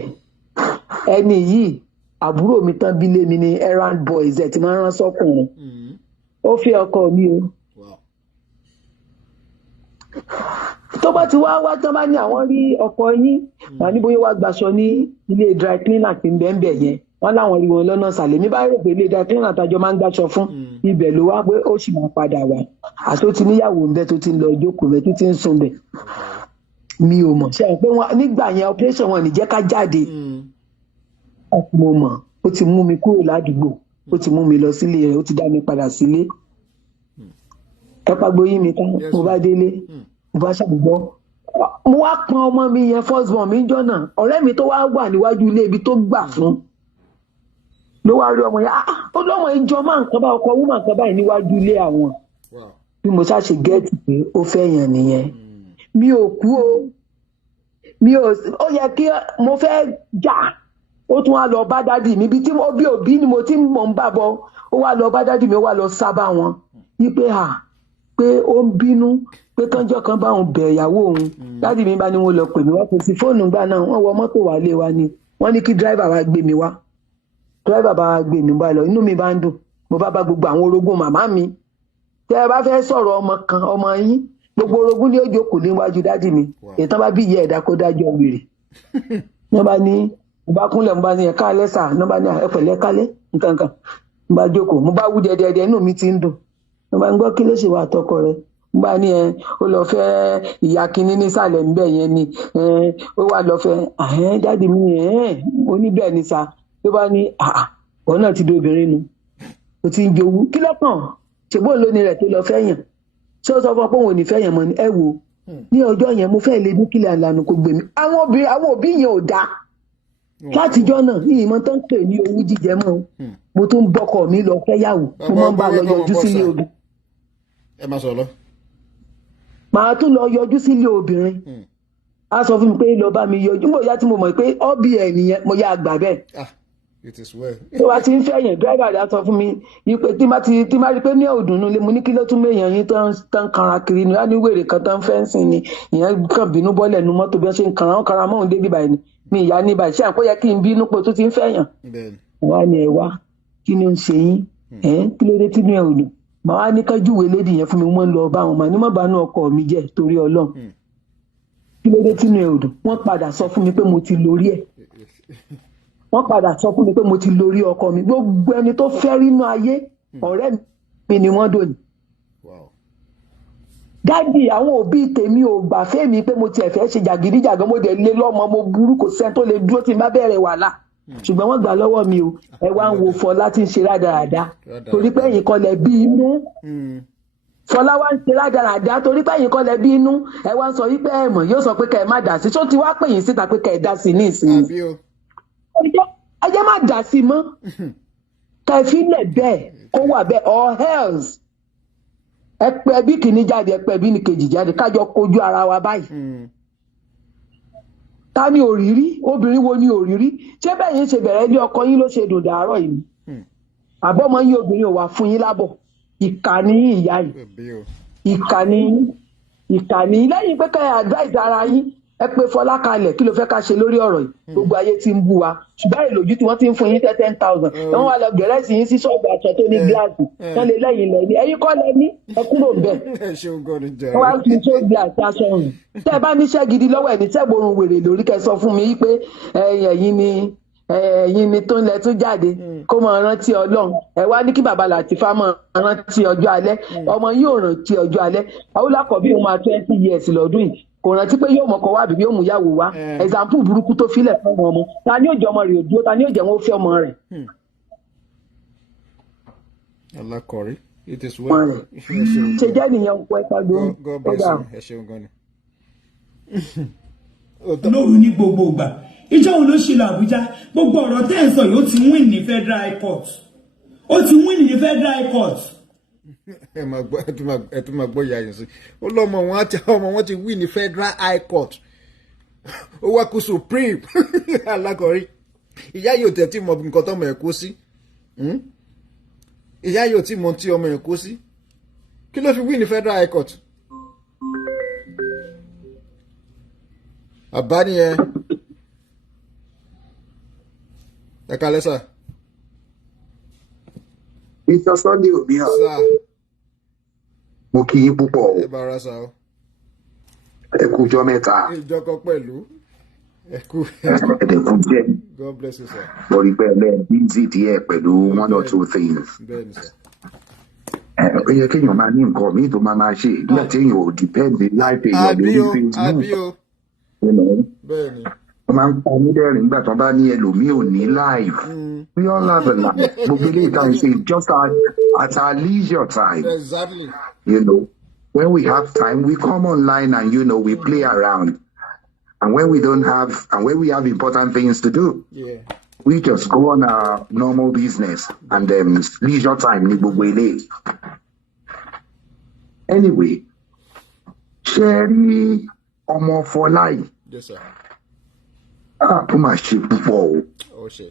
ẹni yìí àbúrò mi tán bí lé mi ní errand boys ẹ̀ tí máa ń rán sọ́kùnrin ó fi ọkọ mi o tó bá ti wá tán bá ní àwọn rí ọkọ yín wà ní bóyá wá gbaṣọ ní ilé dry cleaner tí ń bẹ́ẹ̀ yẹn wọ́n láwọn rí wọn lọ́nà sàlẹ̀ mi bá rò pé ilé dry cleaner tájọ máa ń gbàṣọ fún ibẹ̀ ló wá pé ó sì máa padà wá àti ó ti níyàwó ńbẹ tó ti ń lọ ìjókòó rẹ̀ tó ti ń sùn bẹ̀ mi ò mọ̀ ṣe pé wọn nígbà yẹn operation wọn ní jẹ́ ká jáde mo mọ̀ ó ti mú mi kúrò ládùúgbò ó ti mú mi lọ sílé rẹ̀ ó ti dá mi padà sílé ẹ pàgbó yín mi tán mo bá délé mo bá ṣàgbọ́ mo wá pọn ọmọ mi yẹn first born mi jọ́nà ọ̀rẹ́ mi tó wá wà níwájú ilé ibi tó gbà fún ló wá rí ọmọ yẹn ó lọ́mọ ìjọ máa ń kan bá ọkọ wúmà kan báyìí níwájú ilé àwọn bí mo ṣàṣe gẹ́ẹ̀tì pé ó fẹ́ yàn nìyẹn mi ò kú o ó yẹ kí mo fẹ́ jà ó tún wá lọ bá dádì mi ibi tí mo bí òbí ni mo ti mọ̀ ń bà bọ̀ ó wá lọ bá dádì mi ó wá lọ sábà wọn wípé pé ó ń bínú pé kánjọ́ kan bá òun bẹ̀ ìyàwó òun dádì mi bá ní wọn lọ pè mí wá kò sí fóònù gbà náà wọ́n wọ mọ́tò wá lé wa ni wọ́n ní kí dírẹ́fà wa gbé mi wá dírẹ́fà bá wa gbé mi wá lọ inú mi bá ń dùn mo bá gbogbo àwọn orogún màmá mi tẹ́ ẹ bá fẹ́ sọ̀rọ̀ ọmọ yín gbogbo orogún ní ó jókòó níwájú dádì mi ètò bá bí ìyá ẹ̀dá kó dájọ́ wèrè wọ́n bá ní mo bá kúnlẹ̀ mo bá ní ẹ̀ka alẹ́ sà mo bá ní ẹ̀pẹ̀lẹ́ kálẹ̀ nǹkan mo bá jókòó mo bá wú dẹ́dẹ́dẹ́ inú mi ti ń dùn mo bá ń gbọ́ kí ló ṣe wà àtọkọ rẹ̀ mo bá ní ó lọ fẹ́ ìyá kínní nísàlẹ̀ ńbẹ̀ yẹn ni ó wà lọ fẹ́ dádì mi oníbẹ̀ ni sa ló bá ní òun náà ti di obìnrin nu ó ti ń jowú kí lọ́kàn ṣègbọ́n lónìí rẹ̀ tó lọ fẹ́ yàn ṣé ó sọ fún ọ pé òun ò ní fẹ́ yàn mọ́ ni ẹ wo ní ọjọ́ yẹn mo fẹ́ lè dúkìlẹ̀ àlànà kò gbèmí àwọn òbí yẹn ò dáa látijọ́ náà ní ìmọ̀ tó ń pè ní owó jíjẹ mọ́ mo tún bọ́kọ mi lọ fẹ́yàwó mo máa ń bá lọ yọjú sílé obìnrin. ẹ má sọ̀rọ̀. màá tún lọ yọjú sílé obìnrin a sọ fún mi pé lọ bá mi yọjú mo yá tí mo mọ̀ pé ọ́bì ẹ̀ nìyẹn mo yá àgbà bẹ́ẹ̀. it is well. tó bá ti ń fẹ́ yẹn dírẹ́bà dá sọ fún mi pé tí má rí pé ní òdùnnú lé mo ní kí ló tún méèyàn yín tán kanra kiri ni wọ́n ní wèrè kan tán fẹ́ sìn ni ìyẹn kàn bínú bọ́lẹ̀ nu mọ́tò bí wọ́n ṣe ń kanra mọ́ òun débi báyìí ni mi ìyá ní báyìí ṣé àpò yẹ kí n bínú pé tó ti ń fẹ́ yàn. wọ́n á ní ẹ wá kí ni ó ń ṣe yín kí ló dé tí mi ò lò màá wá ní kájúwèé lédi yẹn fún mi wọ́n lọ bá wọn mà ní má bàánú ọkọ mi jẹ́ torí Ọlọ́run kí ló dé tí mi ò dùn wọ́n padà sọ fún mi pé mo ti lórí ẹ̀ wọ́n padà sọ fún mi pé mo ti lórí ọkọ mi gbogbo ẹni tó fẹ́ rínú ayé ọ̀rẹ́ mi ni wọ́n dòní. dádì àwọn òbí tèmi ò gbà fẹ́mi pé mo tiẹ̀ fẹ́ ṣe jàgídíjàgan mo dẹ̀ lé lọ́mọ mo burú kò sẹ́ni tó lè dúró tí n bá bẹ̀rẹ̀ wàhálà ṣùgbọ́n wọ́n gbà lọ́wọ́ mi o ẹ wá ń wo Fọlá tí ń ṣe rádaràda torí pé ẹ̀yin kọ́ lẹ bí inú Fọlá wá ń ṣe rádaràda torí pé ẹ̀yin kọ́ lẹ bí inú ẹ wá ń sọ wípé ẹ mọ̀ yóò sọ pé kẹ́ ẹ má dà sí tó ti wá pè yín síta pé kẹ́ ẹ dá sí ní ìsinyìí ẹ jẹ́ má dà sí mọ́ kẹ́ ẹ fi lẹ̀ bẹ́ẹ̀ kó wà bẹ́ẹ̀ or else ẹ pẹ́ bí kìíní jáde ẹ pẹ́ bí ní kejì jáde kájọ kojú ara wa báyìí. Ta ni òrírí obìnrin wo ni òrírí ṣé bẹ́ẹ̀ yín ṣe bẹ̀rẹ̀ ilé ọkọ yín ló ṣe dùn dàárọ̀ yìí àbọ̀mọ yín obìnrin ò wá fún yín lábọ̀ ìkà ni yín ìyá yìí ìkà ni yín lẹ́yìn pé kẹ́ ẹ advice ara yín ẹ pé Fọlá kalẹ̀ kí ló fẹ́ ká ṣe lórí ọ̀rọ̀ yìí gbogbo ayé ti ń bú wa ṣùgbọ́n ìlòjú tí wọ́n ti ń fún yín 10,000 wọ́n wá lọ gẹ̀rẹ́sì yín sí ṣọ́ọ̀bù aṣọ tó ní gíláàsì wọ́n lè lẹ́yìn lẹ́ni ẹ̀yin kọ́ lẹ́ni ẹ kúrò bẹ́ẹ̀ wọ́n wá fi ṣó gíláàsì aṣọ rùn tẹ́ ẹ bá níṣẹ́ gidi lọ́wọ́ ẹ̀ ní tẹ́gbòrun wèrè lórí kẹ́ sọ fún mi pé ẹ̀yin ni tó ń lẹ tún jáde kó mọ rántí Ọlọ́run ẹ wá ní kí bàbá Làtífá mọ rántí ọjọ́ alẹ́ ọmọ yóò rántí ọjọ́ alẹ́ Awólàkọ̀bí òun máa 20 years lọ́dún yìí kò rántí pé yóò mọ̀kọ́ wá bíbí yóò mú yàwó wá example burúkú tó filẹ̀ fún ọmọ ta ni yóò jẹ́ ọmọ rẹ̀ òdúró ta ni yóò jẹ́ wọn ó fẹ́ ọmọ rẹ̀. Alákọ̀rí it is well. ṣe jẹ́ nìyẹn ọkọ ẹ̀ka gbóhùn. God bless you ẹ ṣeun gan ni. lóru ní gbogbo ìgbà ìjọ òun ló ṣe lọ Àbújá gbogbo ọ̀rọ̀ tẹ́ ẹ̀ sọ yìí ó ti win ní Federal High Court ó ti win ní Federal High Court. ẹ tún máa gbọ́ ìyá yẹn sí ó lọ́mọ wọn ti win ní Federal High Court ó wá kú Supreme Alákọ̀rí ìyá yóò tẹ̀ tí mọ nǹkan tọ́mọ ẹ̀ kó sí ìyá yóò tí mọ tí ọmọ ẹ̀ kó sí kí ló fi win ní Federal High Court. àbá nìyẹn ẹ kalẹ́ sà. Mr. Sunday Obiyan. Mo kí yín púpọ̀ o. Ẹ bára sá o. Ẹ kú ọjọ́ mẹ́ta. Ìjọkọ pẹ̀lú. Ẹ kú. Ẹ̀dẹ̀kùn jẹ́. God bless you sir. Mo rí pé ẹ busy díẹ̀ pẹ̀lú one or two things. Bẹ́ẹ̀ni sir. Ó yẹ kéèyàn máa ní nǹkan míì tó máa ṣe nígbà téèyàn ò depend life èèyàn lórí Facebook. Àbí o. Bẹ́ẹ̀ni. Wọ́n máa ń pa onídẹ̀rìn nígbà tó bá ní ẹlòmíì ò ní life. We all have a life. Gbogbo ilé ìtàn ṣe just at our leisure time. Exactly. You know, when we have time, we come online and, we play around. And when we don't have, and when we have important things to do, we just go on our normal business and leisure time ní gbogbo ilé. Anyway, ṣé rí ọmọ Fọlá yìí? Yes, sir. Ó máa ṣe púpọ̀ o. Ó ṣe.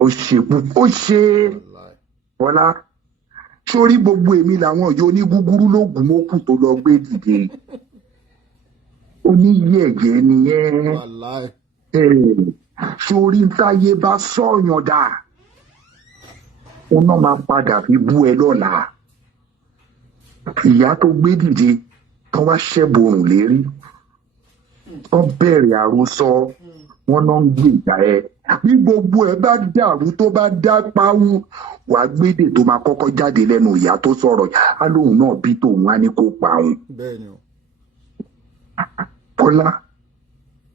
Ó ṣe púpọ̀. Ó ṣe Fọlá. Sórí gbogbo èmi làwọn ọ̀yọ́ onígúgúrú lóògùn mọ́kù tó lọ gbé dìde. Oníyẹ̀yẹ́ nìyẹn. Sórí táyé bá sọ̀yàn dà. Wọ́n náà máa padà fi bú ẹ lọ́la. Ìyá tó gbé dìde tó wá ṣẹ́borùn lérí. Wọ́n bẹ̀rẹ̀ àròsọ. Wọ́n náà ń gbé ìgbà ẹ. Bí gbogbo ẹ bá dàrú tó bá dá páwú wàá gbédè tó máa kọ́kọ́ jáde lẹ́nu ìyá tó sọ̀rọ̀ á lóun náà bí tòun á ní kó pa òun. Fọlá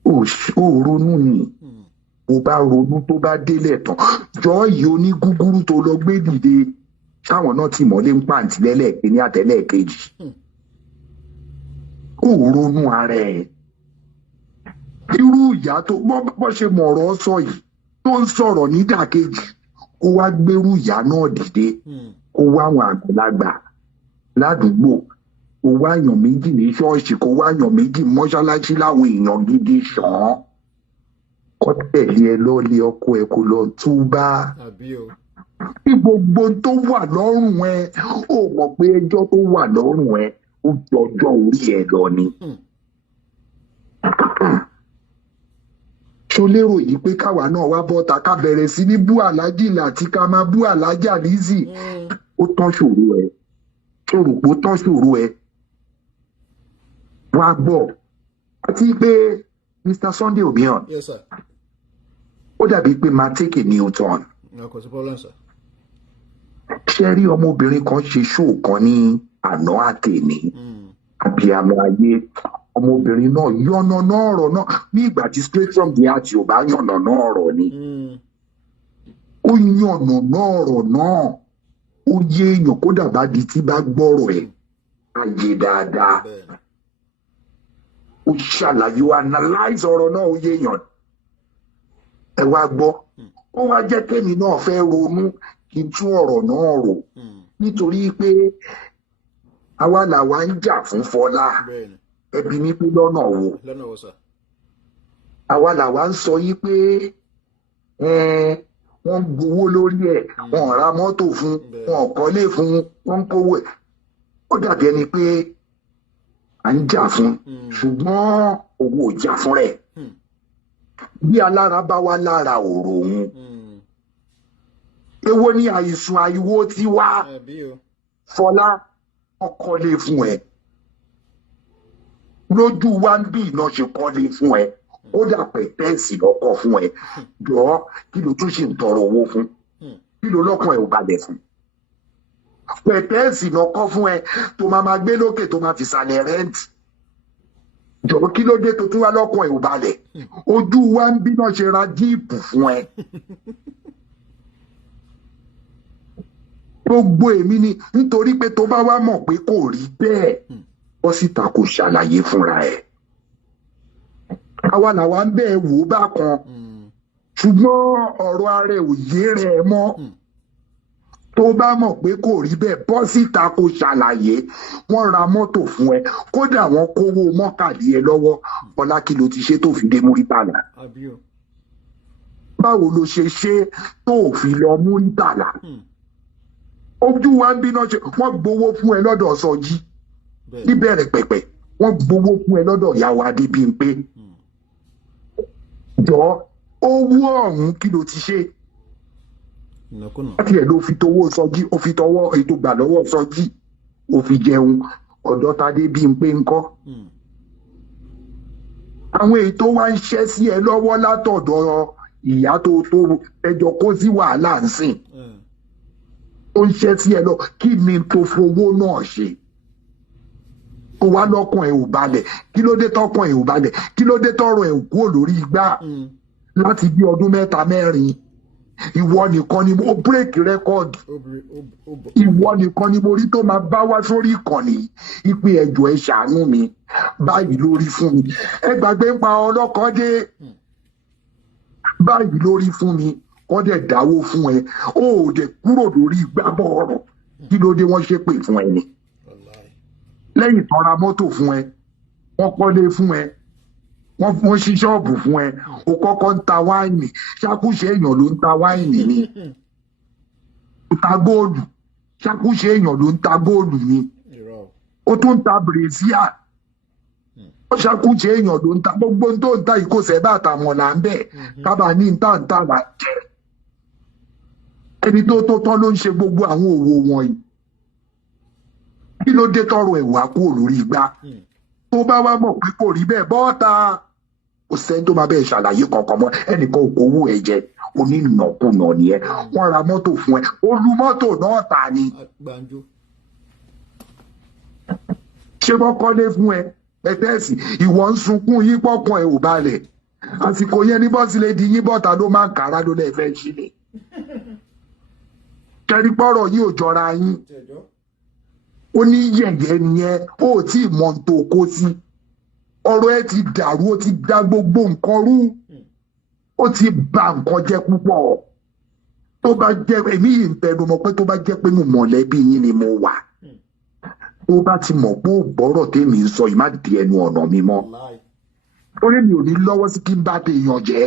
ò ronú ni bó bá ronú tó bá délẹ̀ tán jọ yìí onígúgúrú tó lọ gbé dìde táwọn náà ti mọ́lé ń pàǹtí lẹ́lẹ́ẹ̀kíní àtẹ́lẹ́ẹ̀kejì. Ò ronú ara ẹ̀. Irú ìyá tó bọ́ ṣe mọ̀rọ̀ sọ yìí tó ń sọ̀rọ̀ nídàkejì kó wá gbérú ìyá náà dìde kó wá àwọn àgbàlagbà ládùúgbò kó wá èèyàn méjì ní ṣọ́ọ̀ṣì kó wá èèyàn méjì mọ́ṣáláṣí láwọn èèyàn gidi ṣàn kó tẹ̀lé ẹ lọ́ọ́lé ọkọ ẹ kó lọ túbá. Bí gbogbo tó wà lọ́rùn ẹ ó mọ̀ pé ẹjọ́ tó wà lọ́rùn ẹ ó jọjọ́ orí ẹ lọ ni. Ṣó lérò yìí pé káwa náà wá bọ́ta ká bẹ̀rẹ̀ sí ní bú Alhaji Lati ká máa bú Alhaji Lizzy ó tán ṣòro ẹ ṣòro pé ó tán ṣòro ẹ wá gbọ́ àti pé Mr. Sunday Obiyan. Yes, sir. Ó dàbí pé máa take a new turn. Kò sí problem, sir. Ṣé rí ọmọbìnrin kan ṣe ṣóò kan ní àná àtẹ̀ní àbíamọ ayé ọmọbìnrin náà yànnàná ọ̀rọ̀ náà ní ìgbà tí straight from the heart ò bá yànnàná ọ̀rọ̀ ni. Ó yànnàná ọ̀rọ̀ náà ó yé èèyàn kódà bá di tí bá gbọ́rọ̀ ẹ̀ ayé dáadáa. Ó ṣàlàyé ó analyze ọ̀rọ̀ náà ó yé èèyàn. Ẹ wá gbọ́ ó wá jẹ́ kémi náà fẹ́ ronú kí n tún ọ̀rọ̀ náà rò nítorí pé àwa làwa ń jà fún Fọlá ẹbí ní pé lọ́nà wo àwa làwa ń sọ yí pé wọ́n gbowó lórí ẹ̀ wọ́n ra mọ́tò fún wọ́n kọ́lé fún wọ́n kówó ẹ̀ ó dàbí ẹni pé à ń jà fún ṣùgbọ́n owó ò jà fún rẹ̀ bí alára bá wá lára òrò òun èwo ni àìsùn àìwò tí wá Fọlá wọ́n kọ́lé fún ẹ lójú wa ń bí iná ṣe kọ́lé fún ẹ ó dà pẹ̀tẹ́ẹ̀sì lọ́kọ̀ fún ẹ jọ kí ló tún ṣe ń tọrọ owó fún kí ló lọ́kàn ẹ ò balẹ̀ fún pẹ̀tẹ́ẹ̀sì lọ́kọ̀ fún ẹ tó máa gbé lókè tó máa fi sàlẹ̀ rẹ́ǹtì jọ kí ló dé tó tún wá lọ́kàn ẹ ò balẹ̀ ojú wa ń bí náà ṣe ra jíìpù fún ẹ gbogbo èmi ni nítorí pé tó bá wá mọ̀ pé kò rí bẹ́ẹ̀ bọ́ síta kò ṣàlàyé fúnra ẹ̀ àwa làwa ń bẹ́ẹ̀ wò ó bákan ṣùgbọ́n ọ̀rọ̀ ara ẹ̀ ò yé rẹ̀ mọ́ tó bá mọ̀ pé kò rí bẹ́ẹ̀ bọ́ síta kò ṣàlàyé wọ́n ra mọ́tò fún ẹ kódà wọ́n kówó mọ́kàlí ẹ lọ́wọ́ ọlá kí ló ti ṣe tó fi dé Múrítàlá báwo ló ṣe ṣe tó fi lọ Múrítàlá ojú wa ń bínú ṣe wọ́n gbowó fún ẹ lọ́dọ̀ Sọjí níbẹ̀rẹ̀ pẹ̀pẹ̀ wọ́n gbowó fún ẹ lọ́dọ̀ ìyàwó Adébímpé jọ owó ọ̀hún kí ló ti ṣe láti ẹ̀ ló fi towó Sọjí ó fi tọwọ́ ètò gbà lọ́wọ́ Sọjí ó fi jẹun ọ̀dọ̀ Tadébímpé ńkọ́ àwọn ètò wa ń ṣẹ́ sí ẹ lọ́wọ́ látọ̀dọ̀ ìyá tó ẹjọ́ kó sí wàhálà ń sìn ó ń ṣẹ́ sí ẹ lọ kí ni tó fowó náà ṣe kó wá lọ́kàn ẹ̀ ò balẹ̀ kí ló dé tọ́kàn ẹ̀ ò balẹ̀ kí ló dé tọ́rọ̀ ẹ̀ ò kúrò lórí igbá láti bí ọdún 3-4 ìwọ nìkan ni mo bírèkì rẹ́kọ́ọ̀dì ìwọ nìkan ni mo rí tó máa bá wá sórí ìkànnì ìpè ẹ̀jọ̀ ẹ̀ ṣàánú mi báyìí lórí fún mi ẹ gbàgbé ń pa ọlọ́kọ́ dé báyìí lórí fún mi wọ́n dẹ̀ dáwó fún ẹ ó dẹ̀ kúrò lórí gbábọ̀ ọ̀rọ̀ kí ló dé wọ́n ṣépè fún ẹ ni lẹ́yìn tán ra mọ́tò fún ẹ wọ́n kọ́lé fún ẹ wọ́n ṣí ṣọ́ọ̀bù fún ẹ o kọ́kọ́ ń ta wáìnì ṣàkúṣe èèyàn ló ń ta wáìnì ni o ta góòlù ṣàkúṣe èèyàn ló ń ta góòlù ni o tún ń ta bèrèsíà ó ṣàkúṣe èèyàn ló ń ta gbogbo tó ń ta ìkóṣẹ́ bá àtàwọn là ń bẹ̀ kábà ní ń tà là jẹ́ ẹni tó tán ló ń ṣe gbogbo àwọn òwò wọ̀nyí kí ló dé tọrọ ẹwà kúrò lórí igbá tó bá wá mọ̀ pé kò rí bẹ́ẹ̀ bọ́ta kò sẹ́ni tó máa bẹ́ẹ̀ ṣàlàyé kankan mọ́ ẹnìkan ò kówó ẹ jẹ onínàkúnà nìyẹn wọ́n ra mọ́tò fún ẹ olú mọ́tò náà tà ni ṣé wọ́n kọ́lé fún ẹ pẹ̀tẹ́ẹ̀sì ìwọ ń sunkún yín pọ̀kan ẹ ò balẹ̀ àsìkò yẹn ní bọ́sì lè di yín bọ́ta ló máa ń kára ló lè fẹ́ sílẹ̀ kẹ́rí pọ́rọ̀ yìí ò jọra yín ó ní yẹ̀yẹ́ nìyẹn ó tí ì mọ̀ tó kó sí ọ̀rọ̀ ẹ ti dàrú ó ti dá gbogbo nǹkan rú ó ti bà nǹkan jẹ́ púpọ̀ tó bá jẹ́ èmi yìí ń tẹnu mọ́ pé tó bá jẹ́ pé mo mọ̀lẹ́bí yín ni mo wà tó bá ti mọ̀ pé ó gbọ́rọ̀ tèmi ń sọ yìí má di ẹnu ọ̀nà mi mọ́ torí mi ò ní lọ́wọ́ sí kí n bá tèèyàn jẹ́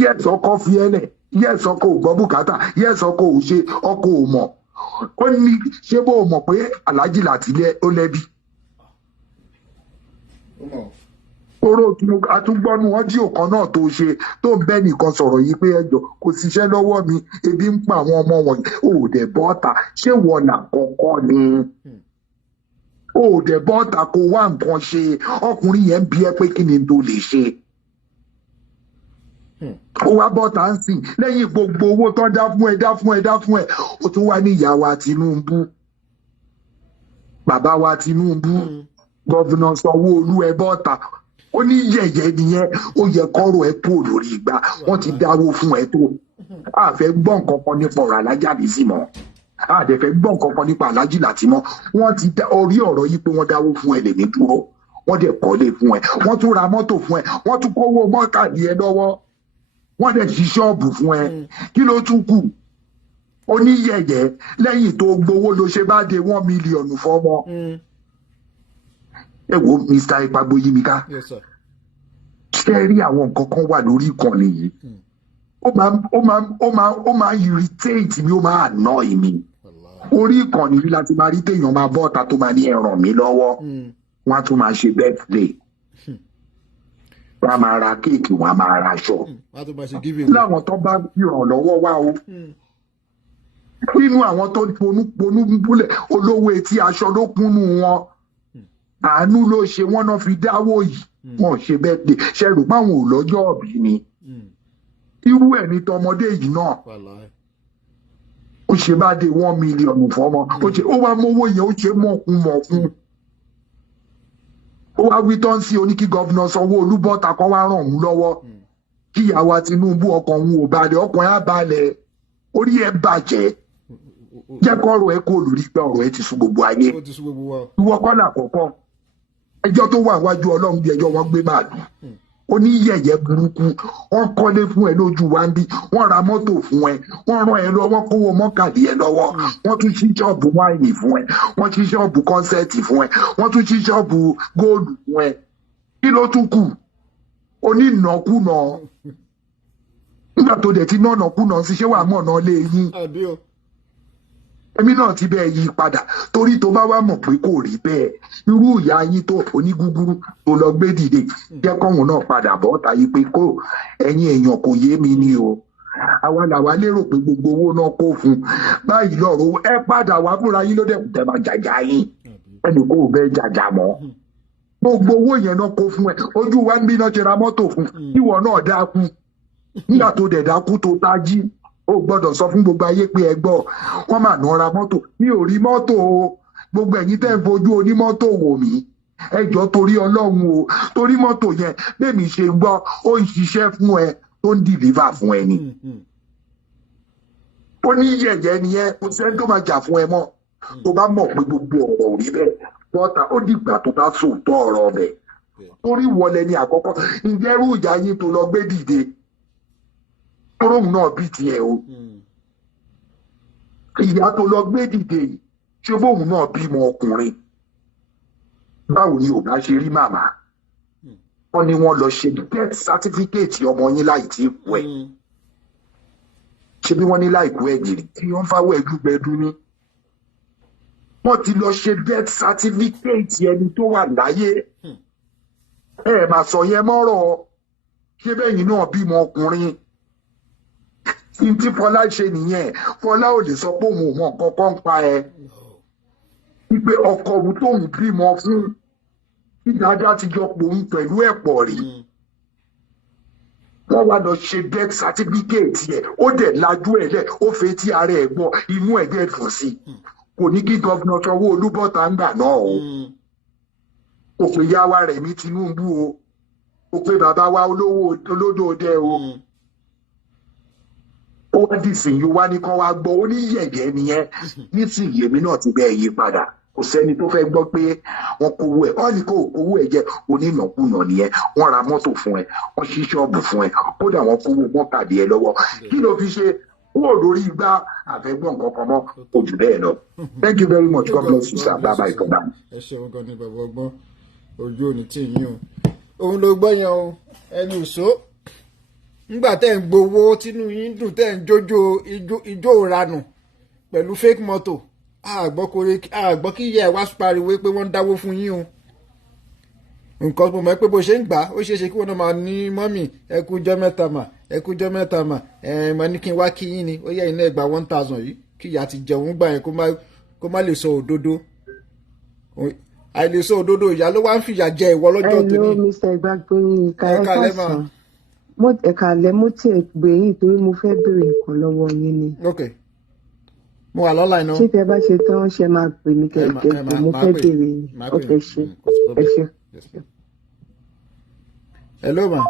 yẹ́sì ọkọ fi ẹ́lẹ̀ yẹ́sì ọkọ ò gbọ́ bùkátà yẹ́sì ọkọ ò ṣe ọkọ ò mọ̀ ó ní ṣé bó o mọ̀ pé Alhaji Lati ó lẹ́bi oró àtúgbọ́nú ọdíò kan náà tó ṣe tó ń bẹ́ nìkan sọ̀rọ̀ yìí pé ẹjọ́ kò síṣẹ́ lọ́wọ́ mi ebi ń pa àwọn ọmọ wọ̀nyí ó dẹ̀ bọ́ta ṣé wọ́n là kọ́kọ́ ni ó dẹ̀ bọ́ta kó wá nǹkan ṣe ọkùnrin yẹn ń bi ẹ́ pé kí ni tó lè ṣe ó wá bọ́ta ń sìn lẹ́yìn gbogbo owó tó dá fún ẹ ó tún wá ní ìyá wa Tinubu bàbá wa Tinubu gọ́vùnà Sanwó-Olú ẹ bọ́ta ó ní yẹ̀yẹ́ nìyẹn ó yẹ kọ́rọ̀ ẹ tó lórí ìgbà wọ́n ti dáwó fún ẹ tó àfẹ́ gbọ́ nǹkan kan nípa ọ̀rọ̀ Alhaji Lati mọ́ àdẹ̀fẹ́ gbọ́ nǹkan kan nípa Alhaji Lati mọ́ wọ́n ti orí ọ̀rọ̀ yìí pé wọ́n dáwó fún ẹ lèmi dúró wọ́n dẹ̀ kọ́lé fún ẹ wọ́n tún ra mọ́tò fún ẹ wọ́n tún kówó mọ́kàdí ẹ lọ́wọ́ wọ́n dẹ̀ ṣí ṣọ́ọ̀bù fún ẹ kí ló tún kù oníyẹ̀yẹ́ lẹ́yìn tó gbowó ló ṣe bá de 1 million fọ́mọ. Ẹ wo Mr. Ipagboyimika ṣe rí àwọn nǹkan kan wà lórí ìkànnì yìí ó máa irritate mi ó máa annoy mi orí ìkànnì yìí láti máa rí téèyàn máa bọ́ ọ̀tá tó máa ní ẹ ràn mí lọ́wọ́ wọ́n á tún máa ṣe birthday wọ́n á máa ra kéèkì wọ́n á máa ra aṣọ láwọn tó bá ìrànlọ́wọ́ wá o nínú àwọn tó ponú búlẹ̀ olówó etí aṣọ ló kúnnú wọn àánú ló ṣe wọ́n náà fi dáwó yìí wọ́n ṣe birthday ṣe rò páwọn ò lọ́jọ́ ọ̀bí ni irú ẹ̀ ní tọmọdé yìí náà ó ṣe bá dé 1 million fọmọ ó wá mówó yẹn ó ṣe mọ̀kún ó wá wí tán sí oníkí gọ́vnà Sanwó-Olú bọ́ta kan wá ràn òun lọ́wọ́ kí ìyàwó Tinubu ọkàn òun ò balẹ̀ ọkàn ẹ̀ á balẹ̀ orí ẹ̀ bàjẹ́ jẹ́ kọ́rọ̀ ẹ̀ kó lórí pé ọ̀rọ̀ ẹ̀ ti sún gbogbo ayé ìwọ kọ́ làkọ́kọ́ ẹjọ́ tó wà wájú Ọlọ́run bí ẹjọ́ wọn gbé màálù oníyẹ̀yẹ́ burúkú wọ́n kọ́lé fún ẹ lójú wa ń bí wọ́n ra mọ́tò fún ẹ wọ́n rán ẹ lọ wọ́n kówó mọ́kàdí ẹ lọ́wọ́ wọ́n tún ṣí ṣọ́ọ̀bù wáìnì fún ẹ wọ́n ṣí ṣọ́ọ̀bù kọ́nsẹ́ẹ̀tì fún ẹ wọ́n tún ṣí ṣọ́ọ̀bù góòlù fún ẹ kí ló tún kù onínàkúnà nígbà tó dẹ̀ ti nánàkúnà sí ṣé wàá mọ̀nà lé yín èmi náà ti bẹ́ẹ̀ yí padà torí tó bá wá mọ̀ pé kò rí bẹ́ẹ̀ irú ìyá yín tó onígúgúrú tó lọ gbé dìde jẹ́ kọ́hún náà padà bọ́ tàyí pé kó ẹ̀yin èèyàn kò yé mi ni o àwa làwa lérò pé gbogbo owó náà kó fún báyìí lọ́rọ̀ ẹ padà wá fúnra yín ló dẹ̀kun tẹ́ máa jàjà yín ẹnì kó o bẹ́ẹ̀ jàjà mọ́ gbogbo owó yẹn náà kó fún ẹ ojú wa ń bí náà ṣe ra mọ́tò fún ìwọ náà dákú nígbà tó dẹ̀ dákú tó tají ó gbọ́dọ̀ sọ fún gbogbo ayé pé ẹ gbọ́ wọ́n mà ná ra mọ́tò mi ò rí mọ́tò o gbogbo ẹ̀yin tẹ́ ń fojú onímọ́tò wò mí ẹ jọ̀ọ́ torí Ọlọ́run o torí mọ́tò yẹn bẹ́ẹ̀mi ṣe ń gbọ́ ó ń ṣiṣẹ́ fún ẹ tó ń dìlíva fún ẹ ni ó ní yẹ̀yẹ́ ni ẹ kò sẹ́ni tó máa jà fún ẹ mọ́ tó bá mọ̀ pé gbogbo ọ̀rọ̀ ò rí bẹ́ẹ̀ bọ́ta ó dìgbà tó bá sòótọ́ ọ̀rọ̀ ọbẹ̀ torí wọlé ni àkọ́kọ́ ìjẹ́rú ìjà yín tó lọ gbé dìde tóróhùn náà bí tiẹ̀ o ìyá tó lọ gbé dìde yìí ṣé bóun náà bímọ ọkùnrin báwo ni ò bá ṣe rí màmá wọ́n ní wọ́n lọ ṣe death certificate ọmọ yín láì tí kú ẹ̀ ṣé bí wọ́n ní láìkú ẹ̀ jìrì tí wọ́n fáwọ́ ẹ̀dúgbẹ̀dú ní wọ́n ti lọ ṣe death certificate ẹni tó wà láyé ẹ máa sọ yẹn mọ́rọ̀ ṣé bẹ́yìn náà bímọ ọkùnrin tí Fọlá ṣe nìyẹn Fọlá ò lè sọ pé òun ò mọ kankan ń pa ẹ wípé ọkọ òun tóun bímọ fún tí dáadáa ti jọ pòun pẹ̀lú ẹ̀pọ̀ rí wọ́n wá lọ ṣe death certificate yẹn ó dẹ̀ lajú ẹ̀ lẹ̀ ó fẹ́ tí ara ẹ̀ gbọ́ inú ẹ̀ dẹ̀ dùn sí kò ní kí gọ́vnà Sanwó-Olú bọ́ta ń gbà náà o ó pe yáwá rẹ̀ ní Tinubu o ó pe bàbá wa olódò dẹ o ó wá dìsìnyí wá ní kán wá gbọ́ ó ní yẹ̀yẹ́ nìyẹn nísìnyí èmi náà ti bẹ́ẹ̀ yí padà kò sẹ́ni tó fẹ́ gbọ́ pé wọ́n kówó ẹ̀ ọ́ ní kó kówó ẹ̀ jẹ́ onínàkúnà nìyẹn wọ́n ra mọ́tò fún ẹ wọ́n ṣí ṣọ́ọ̀bù fún ẹ kódà wọ́n kówó mọ́tàdé ẹ lọ́wọ́ kí ló fi ṣe kúrò lórí igbá àfẹ́gbọ́n kankan mọ́ kò jù bẹ́ẹ̀ lọ. Thank you very much. God bless you sir. Bye bye for now. ẹ ṣeun gan ni bàbá ọgbọ́n ojú òní tí yín o òun ló gbọ́ yẹn o ẹni ìṣó nígbà tẹ́ ń gbowó tínú yín dùn tẹ́ ń jójó ijó ìranù pẹ̀lú fake motor àgbọ́ kí ìyá ẹ̀ wá pariwo pé wọ́n ń dáwó fún yín o nǹkan mo mọ̀ pé bó ṣe ń gbà ó ṣeé ṣe kí wọ́n náà máa ní mọ́mì ẹ kú jọ́ mẹ́ta mà ẹ kú jọ́ mẹ́ta mà mo ní kí n wá kí yín ni ó yẹ iná ẹgbàá 1000 yìí kí ìyá ti jẹun gbà yẹn kó má lè sọ òdodo àìlèsọ òdodo ìyá ló wá ń fìyà jẹ ìwọ lọ́jọ́ tó ní. Hello Mr. Igbagboyimika ẹ̀ka alẹ́ mo tiẹ̀ gbé yín torí mo fẹ́ béèrè nǹkan lọ́wọ́ yín ni. ok mo wà lọ́la iná. ṣé tẹ bá ṣe tán ṣe máa pè mí kẹ̀kẹ́ mo fẹ́ béèrè yín ok ṣe ẹ ṣe. hello ma.